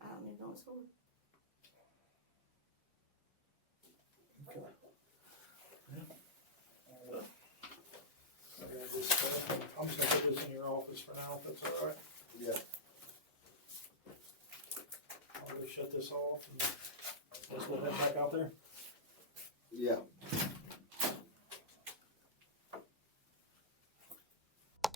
I don't even know what it's for. Okay. Yeah. I got this stuff. I'm just gonna put this in your office for now, if that's all right. Yeah. I'll go shut this off and let's go head back out there. Yeah.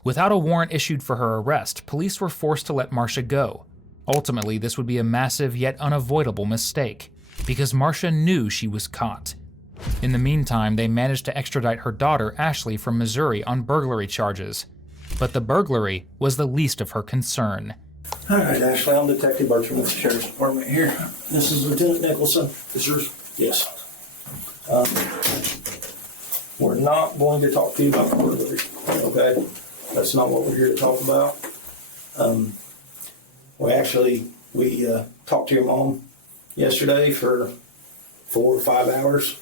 Without a warrant issued for her arrest, police were forced to let Marcia go. Ultimately, this would be a massive yet unavoidable mistake, because Marcia knew she was caught. In the meantime, they managed to extradite her daughter, Ashley, from Missouri on burglary charges. But the burglary was the least of her concern. All right, Ashley, I'm Detective Bertram with the Sheriff's Department here. This is Lieutenant Nicholson. Is yours? Yes. We're not going to talk to you about burglary, okay? That's not what we're here to talk about. We talked to your mom yesterday for 4 or 5 hours.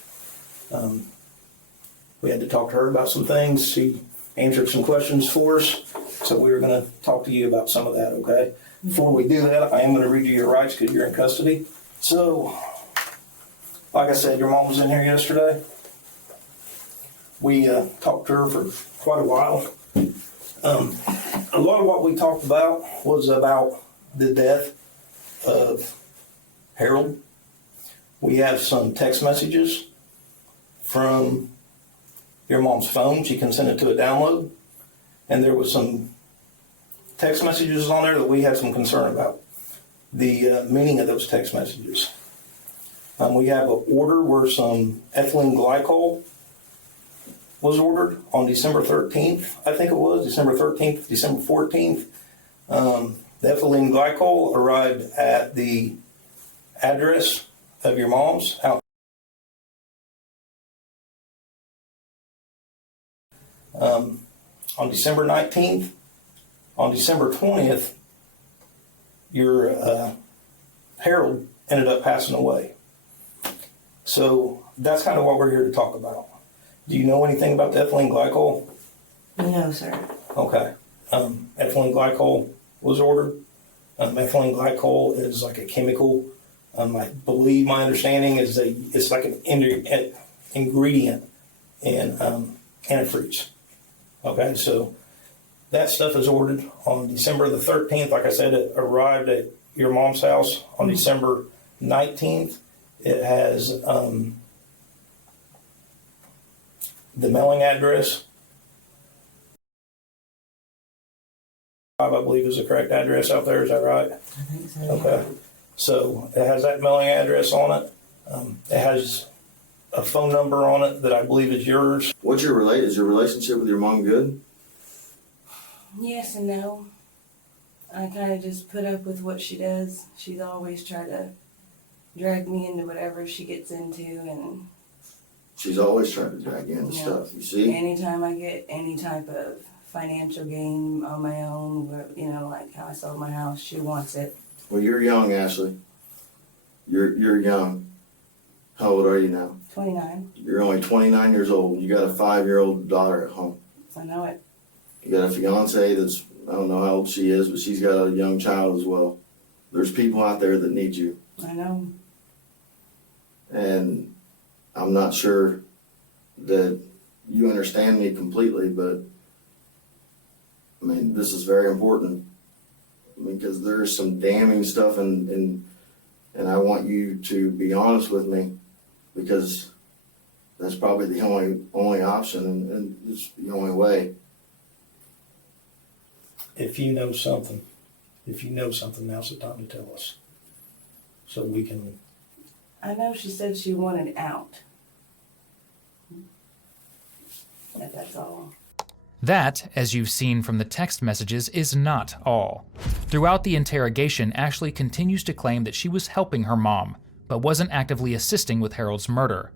We had to talk to her about some things. She answered some questions for us, so we were going to talk to you about some of that, okay? Before we do that, I am going to read you your rights because you're in custody. So, like I said, your mom was in here yesterday. We talked to her for quite a while. A lot of what we talked about was about the death of Harold. We have some text messages from your mom's phone. She consented to a download. And there was some text messages on there that we had some concern about. The meaning of those text messages. We have an order where some ethylene glycol was ordered on December 13th, I think it was, December 13th, December 14th. The ethylene glycol arrived at the address of your mom's house. On December 19th, on December 20th, your Harold ended up passing away. So that's kind of what we're here to talk about. Do you know anything about the ethylene glycol? No, sir. Okay. Ethylene glycol was ordered. Ethylene glycol is like a chemical. I believe my understanding is it's like an ingredient in antifreeze. Okay, so that stuff is ordered on December the 13th. Like I said, it arrived at your mom's house on December 19th. It has the mailing address, I believe is the correct address out there. Is that right? I think so. Okay. So it has that mailing address on it. It has a phone number on it that I believe is yours. Is your relationship with your mom good? Yes and no. I kind of just put up with what she does. She's always tried to drag me into whatever she gets into, and She's always trying to drag you into stuff, you see? anytime I get any type of financial gain on my own, like how I sold my house, she wants it. Well, you're young, Ashley. You're young. How old are you now? 29. You're only 29 years old. You got a 5-year-old daughter at home. I know it. You got a fiance that's, I don't know how old she is, but she's got a young child as well. There's people out there that need you. I know. And I'm not sure that you understand me completely, but I mean, this is very important. because there's some damning stuff, and I want you to be honest with me, because that's probably the only option, and it's the only way. If you know something, now's the time to tell us. So we can. I know she said she wanted out. But that's all. That, as you've seen from the text messages, is not all. Throughout the interrogation, Ashley continues to claim that she was helping her mom, but wasn't actively assisting with Harold's murder.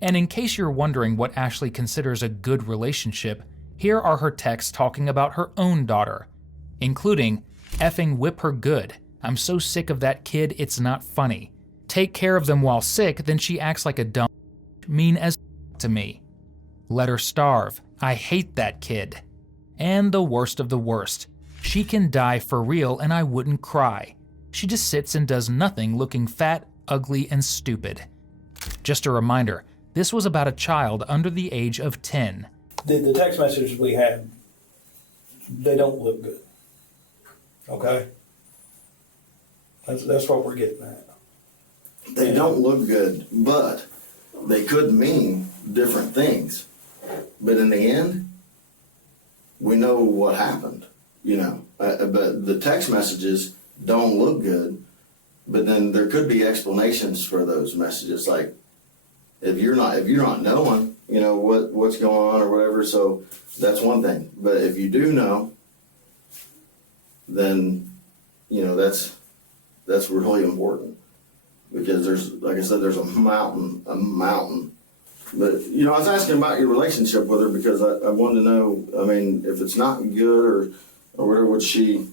And in case you're wondering what Ashley considers a good relationship, here are her texts talking about her own daughter, including, "Effing whip her good. I'm so sick of that kid, it's not funny. Take care of them while sick, then she acts like a dumb mean as to me. Let her starve. I hate that kid." And the worst of the worst, "She can die for real and I wouldn't cry. She just sits and does nothing looking fat, ugly, and stupid." Just a reminder, this was about a child under the age of 10. The text messages we had, they don't look good. Okay? That's what we're getting at. They don't look good, but they could mean different things. But in the end, we know what happened, but the text messages don't look good, but then there could be explanations for those messages. Like if you're not knowing, what's going on or whatever. So that's one thing. But if you do know, then, that's really important, because there's, like I said, there's a mountain. But, I was asking about your relationship with her because I wanted to know, if it's not good or whatever, would she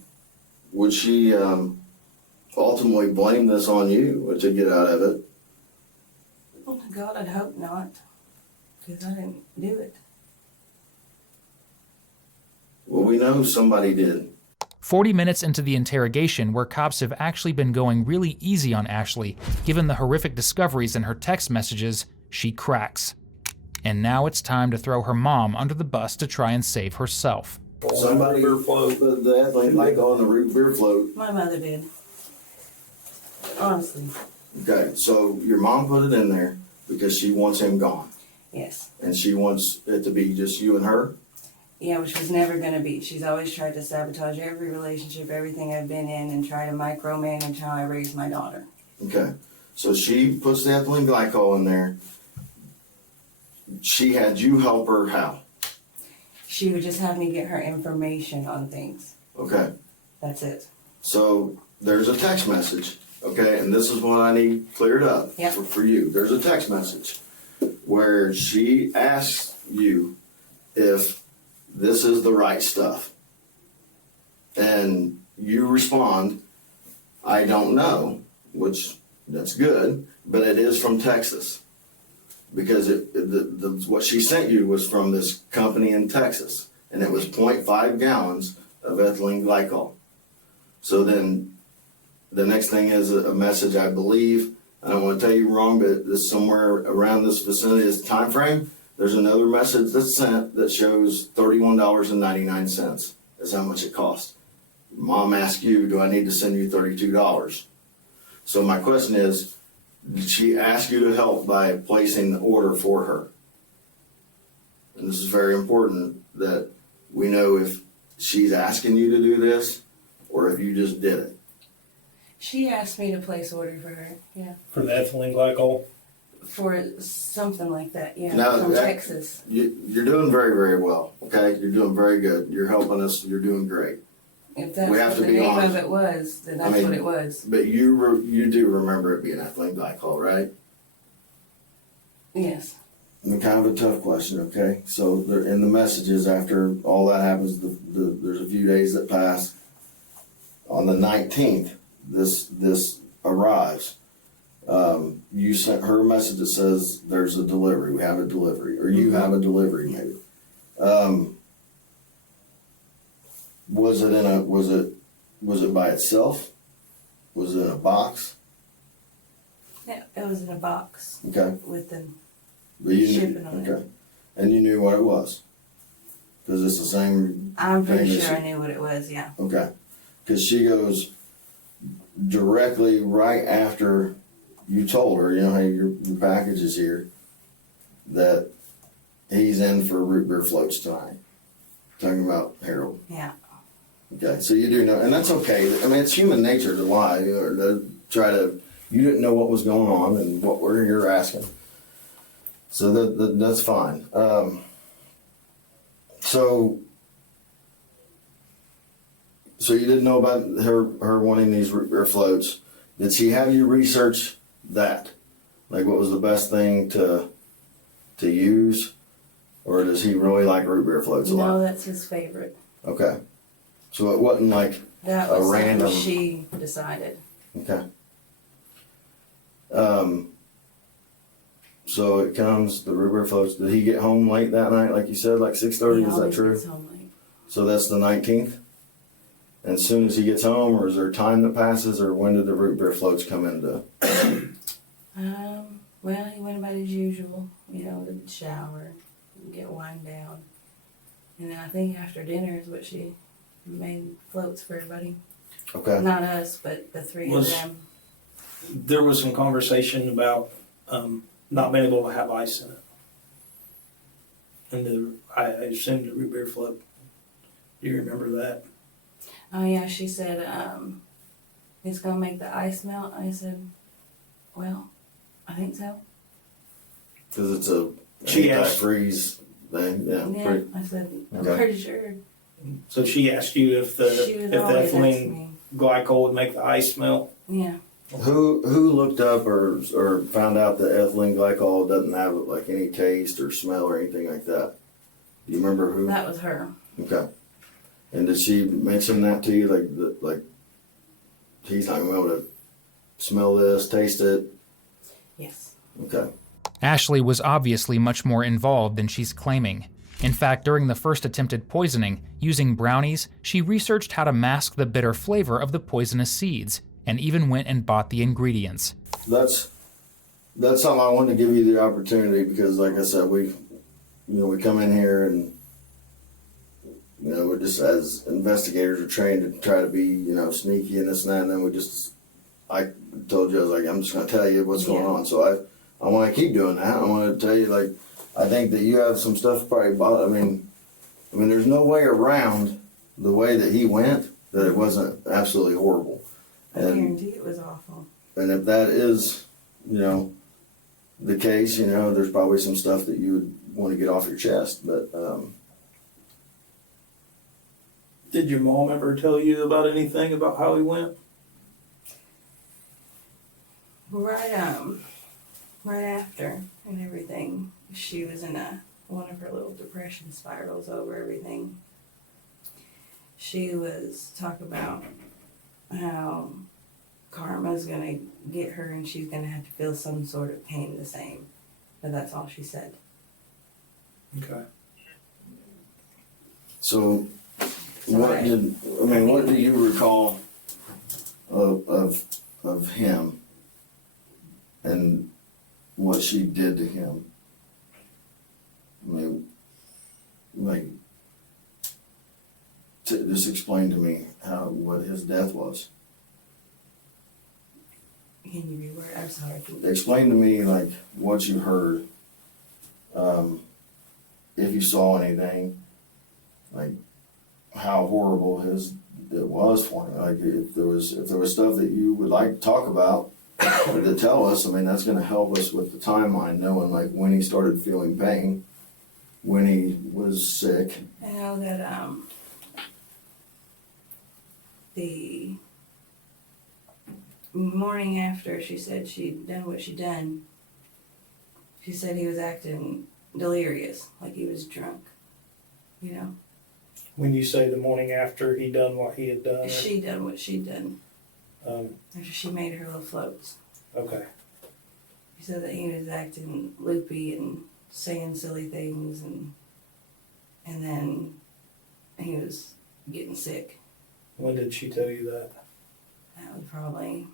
ultimately blame this on you to get out of it? Oh, God, I'd hope not, because I didn't do it. Well, we know somebody did. 40 minutes into the interrogation, where cops have actually been going really easy on Ashley, given the horrific discoveries in her text messages, she cracks. And now it's time to throw her mom under the bus to try and save herself. Somebody the ethylene glycol on the root beer float. My mother did. Honestly. Okay, so your mom put it in there because she wants him gone. Yes. And she wants it to be just you and her? Yeah, which was never going to be. She's always tried to sabotage every relationship, everything I've been in, and try to micromanage how I raise my daughter. Okay, so she puts the ethylene glycol in there. She had you help her how? She would just have me get her information on things. Okay. That's it. So there's a text message, okay, and this is what I need cleared up for you. There's a text message where she asks you if this is the right stuff. And you respond, "I don't know," which that's good, but it is from Texas. Because what she sent you was from this company in Texas, and it was 0.5 gallons of ethylene glycol. So then the next thing is a message, I believe, I don't want to tell you wrong, but this somewhere around this vicinity, this time frame, there's another message that's sent that shows $31.99 is how much it costs. Mom asked you, do I need to send you $32? So my question is, did she ask you to help by placing the order for her? And this is very important that we know if she's asking you to do this or if you just did it. She asked me to place order for her, yeah. For the ethylene glycol? For something like that, yeah, now, from Texas. You're doing very, very well, okay? You're doing very good. You're helping us. You're doing great. If that's we have what to the be name honest. of it was, then that's what it was. But you do remember it being ethylene glycol, right? Yes. And kind of a tough question, okay? So in the messages, after all that happens, there's a few days that pass. On the 19th, this arrives. You sent her a message that says there's a delivery. We have a delivery, or you have a delivery, maybe. Was it by itself? Was it in a box? Yeah, it was in a box. Okay. With the shipping on it. Okay. And you knew what it was? Because it's the same. I'm pretty sure I knew what it was, yeah. Okay. because she goes directly right after you told her, you know, hey, your package is here, that he's in for root beer floats tonight. Talking about Harold. Yeah. Okay, so you do know, and that's okay. I mean, it's human nature to lie or to try to, you didn't know what was going on and what we're here asking. So that's fine. So you didn't know about her wanting these root beer floats. Did she have you research that? Like, what was the best thing to use? Or does he really like root beer floats a lot? No, that's his favorite. Okay. So it wasn't like That a was random. something she decided. Okay. So it comes, the root beer floats. Did he get home late that night, like you said, like 6:30? He Is that always true? gets home late. So that's the 19th? And as soon as he gets home, or is there time that passes, or when did the root beer floats come into? Well, he went about as usual, you know, the shower, get wind down. And then I think after dinner is what she made floats for everybody. Okay. Not us, but the three of them. There was some conversation about not being able to have ice in it. And I assumed the root beer float. Do you remember that? Oh yeah, she said, it's gonna make the ice melt. I said, well, I think so. Because it's a She asked- freeze thing. Yeah. Yeah, I said, I'm Okay. pretty sure. So she asked you if the She was if the always asking ethylene me. glycol would make the ice melt. Yeah. Who looked up or found out that ethylene glycol doesn't have like any taste or smell or anything like that? Do you remember who? That was her. Okay. And did she mention that to you? Like he's not gonna be able to smell this, taste it? Yes. Okay. Ashley was obviously much more involved than she's claiming. In fact, during the first attempted poisoning, using brownies, she researched how to mask the bitter flavor of the poisonous seeds, and even went and bought the ingredients. That's something I wanted to give you the opportunity because, like I said, we come in here and we're just as investigators are trained to try to be sneaky and this and that, and then I told you I was like, I'm just going to tell you what's going on. So I want to keep doing that. I want to tell you, like, I think that you have some stuff probably bought. I mean, there's no way around the way that he went that it wasn't absolutely horrible. I guarantee it was awful. And if that is, the case, there's probably some stuff that you would want to get off your chest. But Did your mom ever tell you about anything about how he went? Right after and everything, she was in one of her little depression spirals over everything. She was talking about how karma's gonna get her and she's gonna have to feel some sort of pain the same. But that's all she said. Okay. so, what do you recall of him and what she did to him? I mean, like, just explain to me what his death was. Can you reword? I'm sorry. Explain to me, like, what you heard, if you saw anything, like, how horrible it was for him. Like, if there was stuff that you would like to talk about or to tell us, I mean, that's going to help us with the timeline, knowing, like, when he started feeling pain, when he was sick. I know that the morning after she said she'd done what she'd done, she said he was acting delirious, like he was drunk, When you say the morning after he done what he had done? She done what she'd done. After she made her little floats. Okay. She said that he was acting loopy and saying silly things, and then he was getting sick. When did she tell you that? That was probably...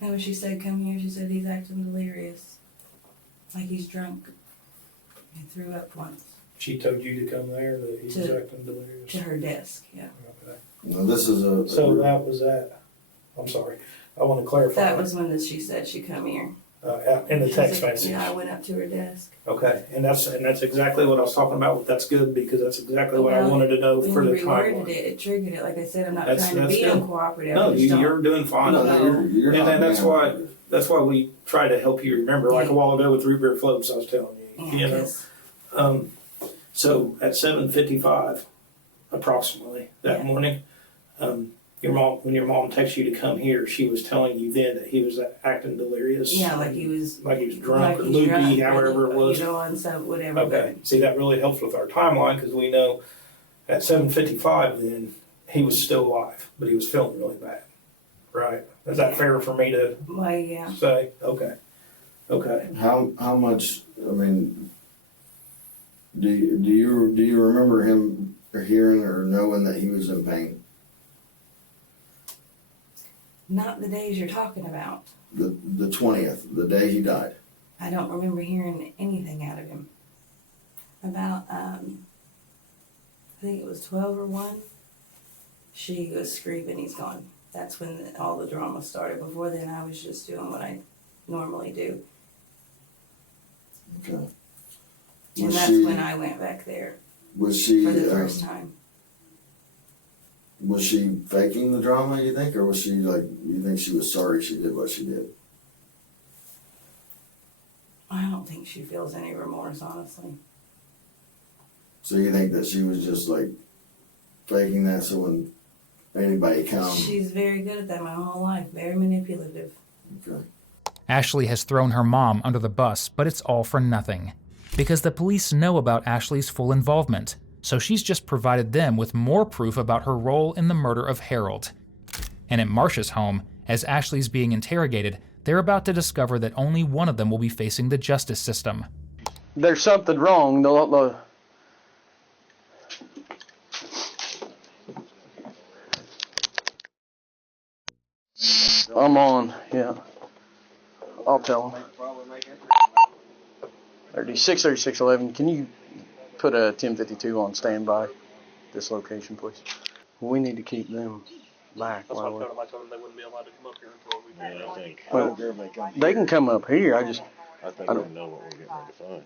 And when she said, come here, she said he's acting delirious. Like he's drunk. He threw up once. She told you to come there, that he was acting delirious? To her desk, yeah. Okay. Now, this is a. So that was that. I'm sorry. I want to clarify. That was when she said she'd come here. In the She text said, message. Yeah, I went up to her desk. Okay, and that's exactly what I was talking about. That's good because that's exactly what I Well, wanted to know When for you the reworded timeline. it triggered it. Like I said, I'm not That's- trying to that's be good. uncooperative. No, I just don't. you're doing fine. No, you're and not, that's man. why we try to help you remember. Like a while ago with root beer floats, I was telling you. Yeah, You know. 'cause So at 7:55, approximately that Yeah. morning, when your mom texted you to come here, she was telling you then that he was acting delirious. Yeah, like he was drunk or loopy, however it was. You know, on some whatever. Okay, see, that really helps with our timeline because we know at 7:55 then he was still alive, but he was feeling really bad. Right? Is that fair for me to Well, yeah. say? Okay. Okay. How much? I mean, do you remember him hearing or knowing that he was in pain? Not the days you're talking about. The 20th, the day he died. I don't remember hearing anything out of him. About, I think it was 12 or 1. She was screaming, he's gone. That's when all the drama started. Before then, I was just doing what I normally do. Okay. And Was that's she- when I went back there Was she for the first time. Was she faking the drama, you think, or was she like, you think she was sorry she did what she did? I don't think she feels any remorse, honestly. So you think that she was just like faking that so when anybody comes? She's very good at that my whole life. Very manipulative. Okay. Ashley has thrown her mom under the bus, but it's all for nothing. Because the police know about Ashley's full involvement, so she's just provided them with more proof about her role in the murder of Harold. And at Marcia's home, as Ashley's being interrogated, they're about to discover that only one of them will be facing the justice system. There's something wrong. I'm on, yeah. I'll tell them. 363611, can you put a 1052 on standby this location, please? We need to keep them back. That's what I told them. I told them they wouldn't be allowed to come up here until we figured Yeah, I out. think. Well, they can come up here. I think they know what we're getting ready to find.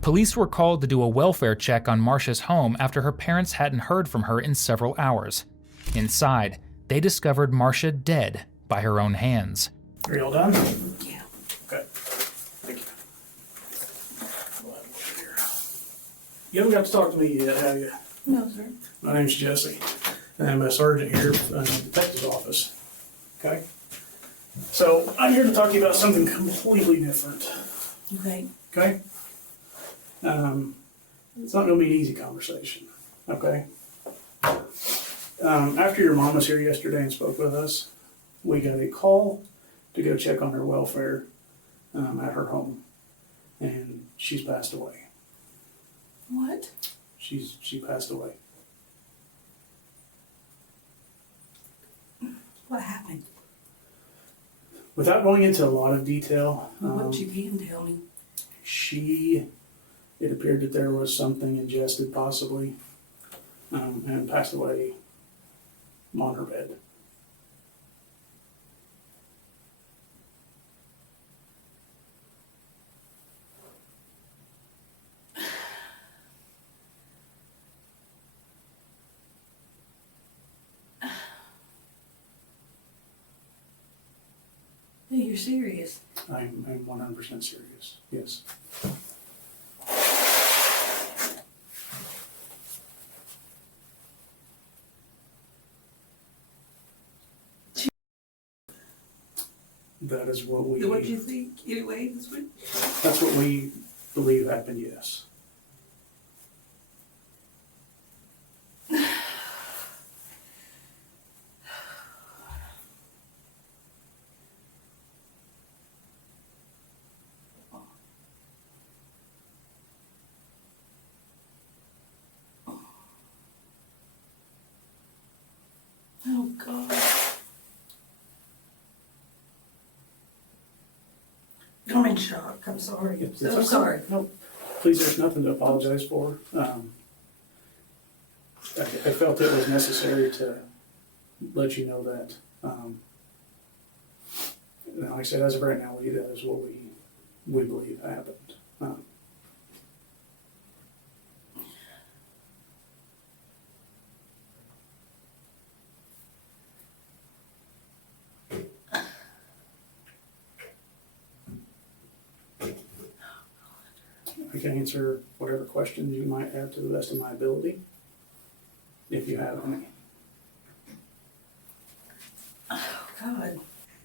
Police were called to do a welfare check on Marcia's home after her parents hadn't heard from her in several hours. Inside, they discovered Marcia dead by her own hands. Are you all done? Yeah. Okay. Thank you. You haven't got to talk to me yet, have you? No, sir. My name's Jesse. I'm a sergeant here in the detective's office. Okay? So I'm here to talk to you about something completely different. Okay. Okay? It's not going to be an easy conversation. Okay? After your mom was here yesterday and spoke with us, we got a call to go check on her welfare at her home. And she's passed away. What? She passed away. What happened? Without going into a lot of detail, What you can tell me. It appeared that there was something ingested possibly, and passed away on her bed. You're serious. I'm 100% serious. Yes. That is what we. What do you think? Anyway, That's what we believe happened. Yes. I'm in shock. I'm sorry. It's So okay. sorry. No, please, there's nothing to apologize for. I felt it was necessary to let you know that. And like I said, as of right now, that is what we believe happened. I can answer whatever questions you might have to the best of my ability, if you have any. Oh, God.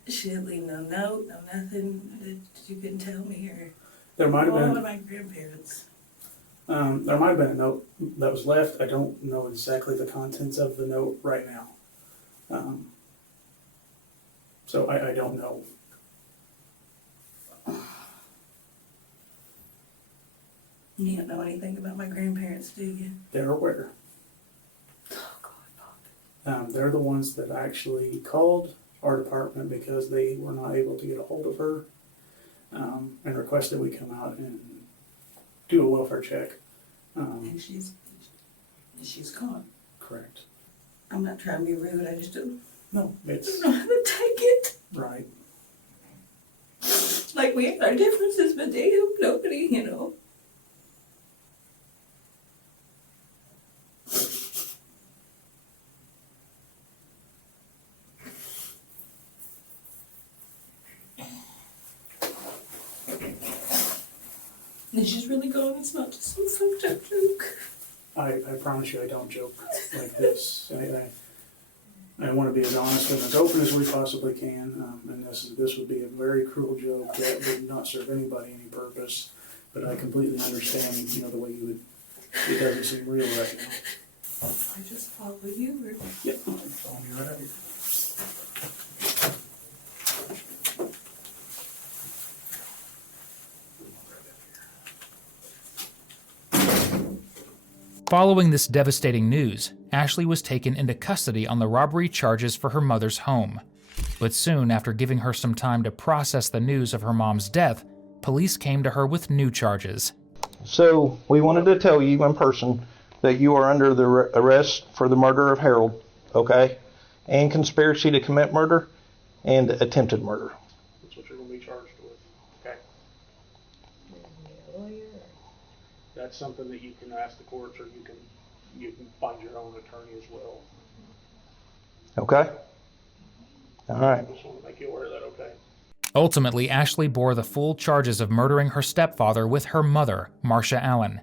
She didn't leave no note, no nothing that you can tell me or There might have all been. of my grandparents. There might have been a note that was left. I don't know exactly the contents of the note right now. So I don't know. You don't know anything about my grandparents, do you? They're aware. Oh, God. They're the ones that actually called our department because they were not able to get a hold of her, and requested we come out and do a welfare check. And she's gone. Correct. I'm not trying to be rude. I just don't. No, it's I don't know how to take it. right. Like, we have our differences, but they have nobody, you know. And she's really gone. It's not just some fucked up joke. I promise you I don't joke like this. I want to be as honest and as open as we possibly can, and this would be a very cruel joke that would not serve anybody any purpose, but I completely understand, the way you would, it doesn't seem real right now. I just follow you. Or... Yep, I'll be right out here. Following this devastating news, Ashley was taken into custody on the robbery charges for her mother's home. But soon after giving her some time to process the news of her mom's death, police came to her with new charges. So we wanted to tell you in person that you are under the arrest for the murder of Harold, okay? And conspiracy to commit murder and attempted murder. That's what you're going to be charged with. Okay. That's something that you can ask the courts, or you can find your own attorney as well. Okay? All right. I just want to make you aware of that, okay? Ultimately, Ashley bore the full charges of murdering her stepfather with her mother, Marcia Allen.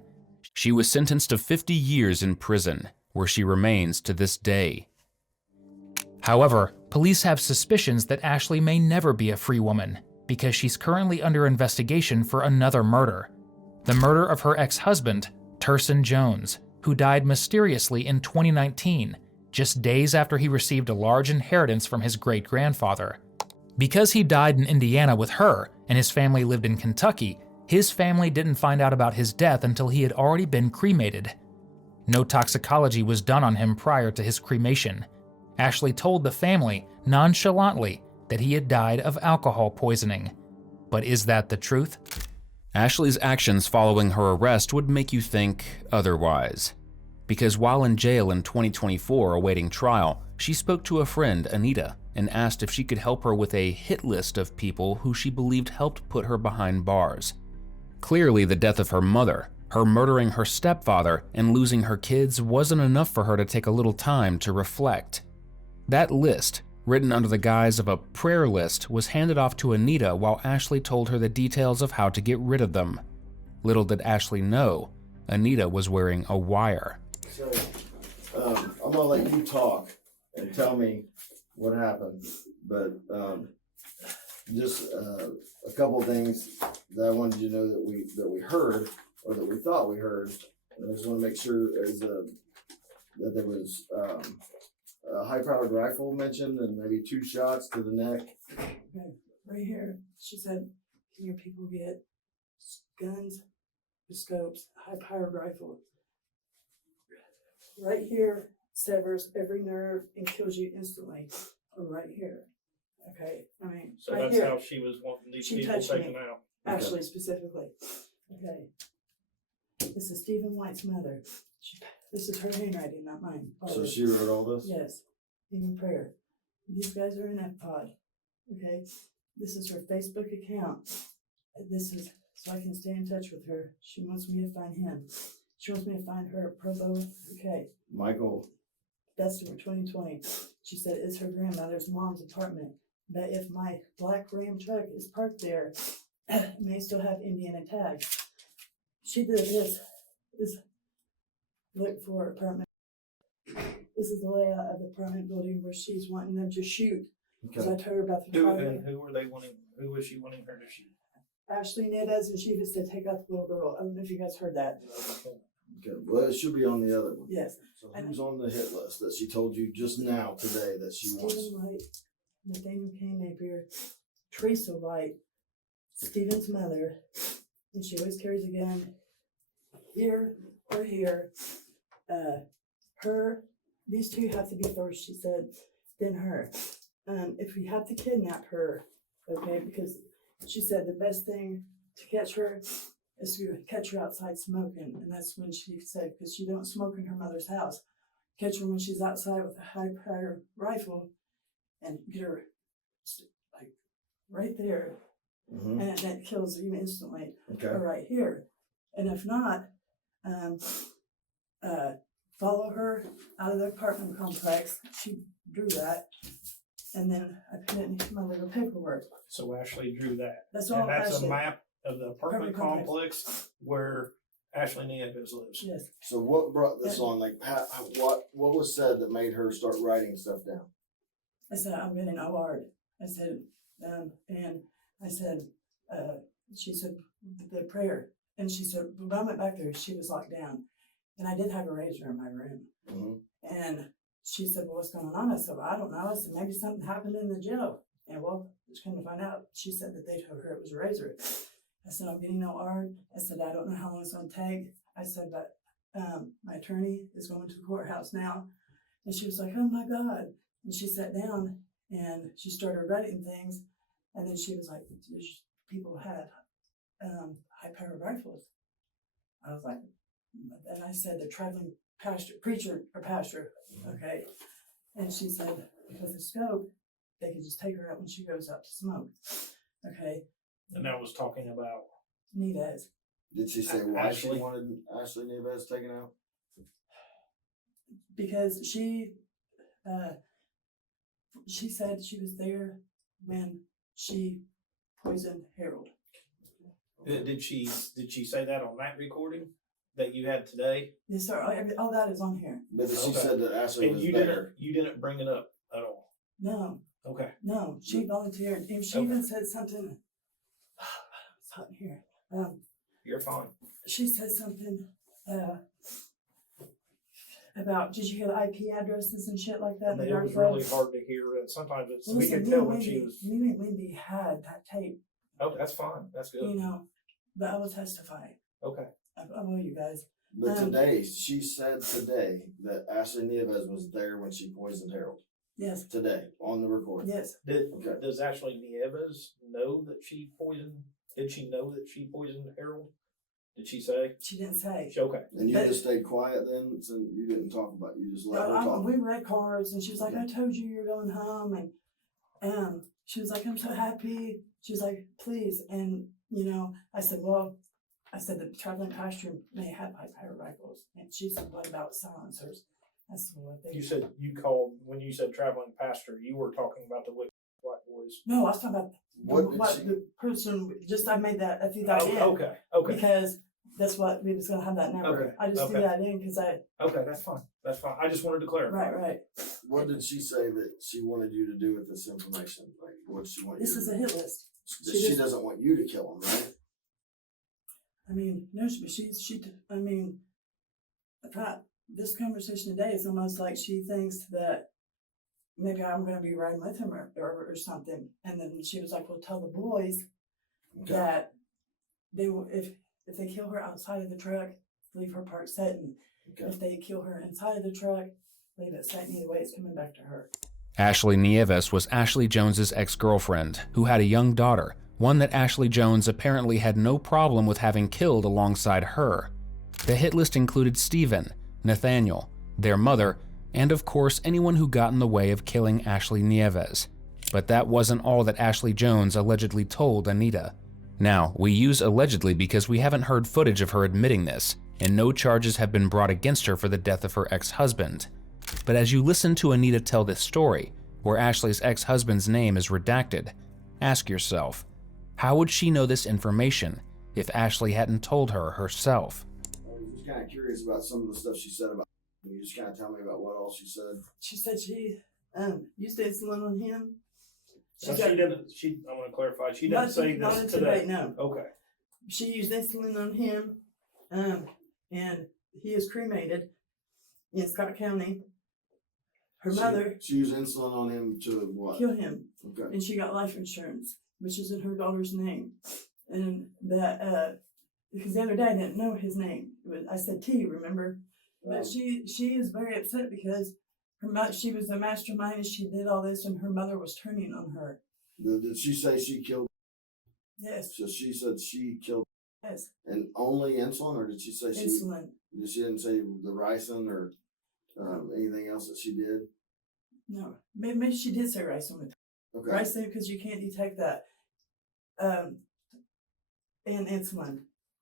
She was sentenced to 50 years in prison, where she remains to this day. However, police have suspicions that Ashley may never be a free woman because she's currently under investigation for another murder. The murder of her ex-husband, Turson Jones, who died mysteriously in 2019, just days after he received a large inheritance from his great-grandfather. Because he died in Indiana with her and his family lived in Kentucky, his family didn't find out about his death until he had already been cremated. No toxicology was done on him prior to his cremation. Ashley told the family, nonchalantly, that he had died of alcohol poisoning. But is that the truth? Ashley's actions following her arrest would make you think otherwise. Because while in jail in 2024 awaiting trial, she spoke to a friend, Anita, and asked if she could help her with a hit list of people who she believed helped put her behind bars. Clearly, the death of her mother, her murdering her stepfather, and losing her kids wasn't enough for her to take a little time to reflect. That list, written under the guise of a prayer list, was handed off to Anita while Ashley told her the details of how to get rid of them. Little did Ashley know, Anita was wearing a wire. So, I'm gonna let you talk and tell me what happened, but just a couple of things that I wanted you to know that we heard, or that we thought we heard. And I just want to make sure that there was a high-powered rifle mentioned and maybe 2 shots to the neck. Okay, right here. She said, "Your people get guns, scopes, high-powered rifle. Right here severs every nerve and kills you instantly. Or right here. Okay, I mean, So right that's here. how she was wanting these She people touched taken me. out. Ashley specifically. Okay. This is Stephen White's mother. This is her handwriting, not mine. So she wrote all this? Yes. Even prayer. These guys are in F-Pod. Okay. This is her Facebook account. This is so I can stay in touch with her. She wants me to find him. She wants me to find her at Provo. Okay. Michael. December 2020. She said it's her grandmother's mom's apartment. But if my black Ram truck is parked there, it may still have Indiana tags. She did this. Look for apartment. This is the layout of the apartment building where she's wanting them to shoot. Because I told her about the driveway. Who were they wanting? Who was she wanting her to shoot? Ashley Neves, and she just said take out the little girl. I don't know if you guys heard that. Okay, well, it should be on the other one. Yes. So who's on the hit list that she told you just now today that she wants? Stephen White, Nathaniel K. Napier, Teresa White, Stephen's mother, and she always carries a gun here or here. These two have to be first, she said, then her. If we have to kidnap her, okay, because she said the best thing to catch her is to catch her outside smoking, and that's when she said, because she don't smoke in her mother's house, catch her when she's outside with a high-power rifle and get her like right there, and that kills her instantly, or right here. And if not, follow her out of the apartment complex. She drew that, and then I put it in my little paperwork. So Ashley drew that. That's all. And that's Ashley. a map of the apartment complex where Ashley Neves lives. Yes. So what brought this on? Like, what was said that made her start writing stuff down? I said, I'm getting OR'd. I said, and I said, she said, the prayer. And she said, when I went back there, she was locked down. And I did have a razor in my room. And she said, well, what's going on? I said, well, I don't know. I said, maybe something happened in the jail. And well, just come to find out, she said that they told her it was a razor. I said, I'm getting no art. I said, I don't know how long it's going to take. I said, but my attorney is going to the courthouse now. And she was like, oh my God. And she sat down and she started writing things. And then she was like, people had high-powered rifles. I was like, and I said, the traveling preacher, okay. And she said, with the scope, they could just take her out when she goes out to smoke, okay. And that was talking about Neves. Did she say why she wanted Ashley Neves taken out? Because she said she was there when she poisoned Harold. Did she say that on that recording that you had today? Yes, sir. All that is on here. But she said that Ashley was there. You didn't bring it up at all? No. Okay. No, she volunteered. And she even said something. It's hot in here. You're fine. She said something about, did you hear the IP addresses and shit like that? It was really hard to hear. And sometimes we could tell when she was. Me and Wendy had that tape. Oh, that's fine. That's good. You know, but I will testify. Okay. I will, you guys. But today, she said today that Ashley Neves was there when she poisoned Harold. Yes. Today, on the recording. Yes. Does Ashley Neves know that she poisoned? Did she know that she poisoned Harold? Did she say? She didn't say. Okay. And you just stayed quiet then? So you didn't talk about it. You just let her talk. We read cards, and she was like, I told you you're going home. And she was like, I'm so happy. She was like, please. And, you know, I said, well, the traveling pastor may have high-powered rifles. And she said, what about silencers? I said, well, You said you called, when you said traveling pastor, you were talking about the white boys. No, I was talking about the person, I made that, I threw that in. Okay. Because that's what, we was going to have that number. Okay. I just threw that in because Okay, that's fine. That's fine. I just wanted to clarify. Right. What did she say that she wanted you to do with this information? Like, what did she want you to do? This is a hit list. She doesn't want you to kill him, right? I mean, no, I mean, this conversation today is almost like she thinks that maybe I'm going to be riding with him or something. And then she was like, well, tell the boys that they will, if they kill her outside of the truck, leave her parked setting. If they kill her inside of the truck, leave it setting. Either way, it's coming back to her. Ashley Neves was Ashley Jones's ex-girlfriend who had a young daughter, one that Ashley Jones apparently had no problem with having killed alongside her. The hit list included Stephen, Nathaniel, their mother, and of course anyone who got in the way of killing Ashley Nieves. But that wasn't all that Ashley Jones allegedly told Anita. Now, we use allegedly because we haven't heard footage of her admitting this, and no charges have been brought against her for the death of her ex-husband. But as you listen to Anita tell this story, where Ashley's ex-husband's name is redacted, ask yourself, how would she know this information if Ashley hadn't told her herself? I was just kind of curious about some of the stuff she said about. Can you just kind of tell me about what all she said? She said she used insulin on him. So she didn't. I want to clarify. She didn't say not this today. today. No. Okay. She used insulin on him, and he is cremated in Scott County. Her mother. She used insulin on him to what? Kill him. Okay. And she got life insurance, which is in her daughter's name, and that because the other day I didn't know his name. I said T, remember? But she is very upset because she was the mastermind and she did all this, and her mother was turning on her. Did she say she killed? Yes. So she said she killed. Yes. And only insulin, or did she say insulin? She didn't say the ricin or anything else that she did. No, maybe she did say ricin. Okay. Ricin, because you can't detect that. And insulin,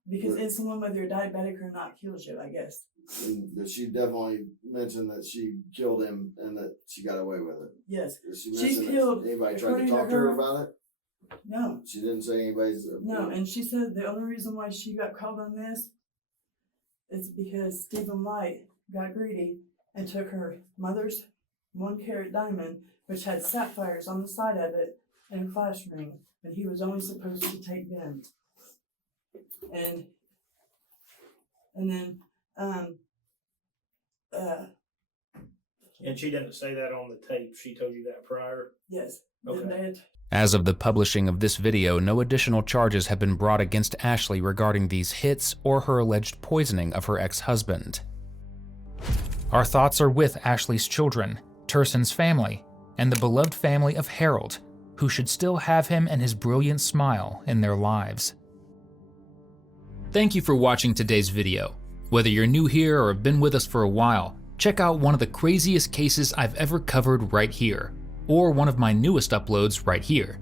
because insulin, whether you're diabetic or not, kills you, I guess. And she definitely mentioned that she killed him and that she got away with it. Yes. She's killed. Anybody tried to talk to her about it? No. She didn't say anybody's. No, and she said the only reason why she got called on this is because Stephen White got greedy and took her mother's 1-carat diamond, which had sapphires on the side of it, and a flash ring, and he was only supposed to take them. And then and she didn't say that on the tape. She told you that prior? Yes. Okay. As of the publishing of this video, no additional charges have been brought against Ashley regarding these hits or her alleged poisoning of her ex-husband. Our thoughts are with Ashley's children, Turson's family, and the beloved family of Harold, who should still have him and his brilliant smile in their lives. Thank you for watching today's video. Whether you're new here or have been with us for a while, check out one of the craziest cases I've ever covered right here, or one of my newest uploads right here.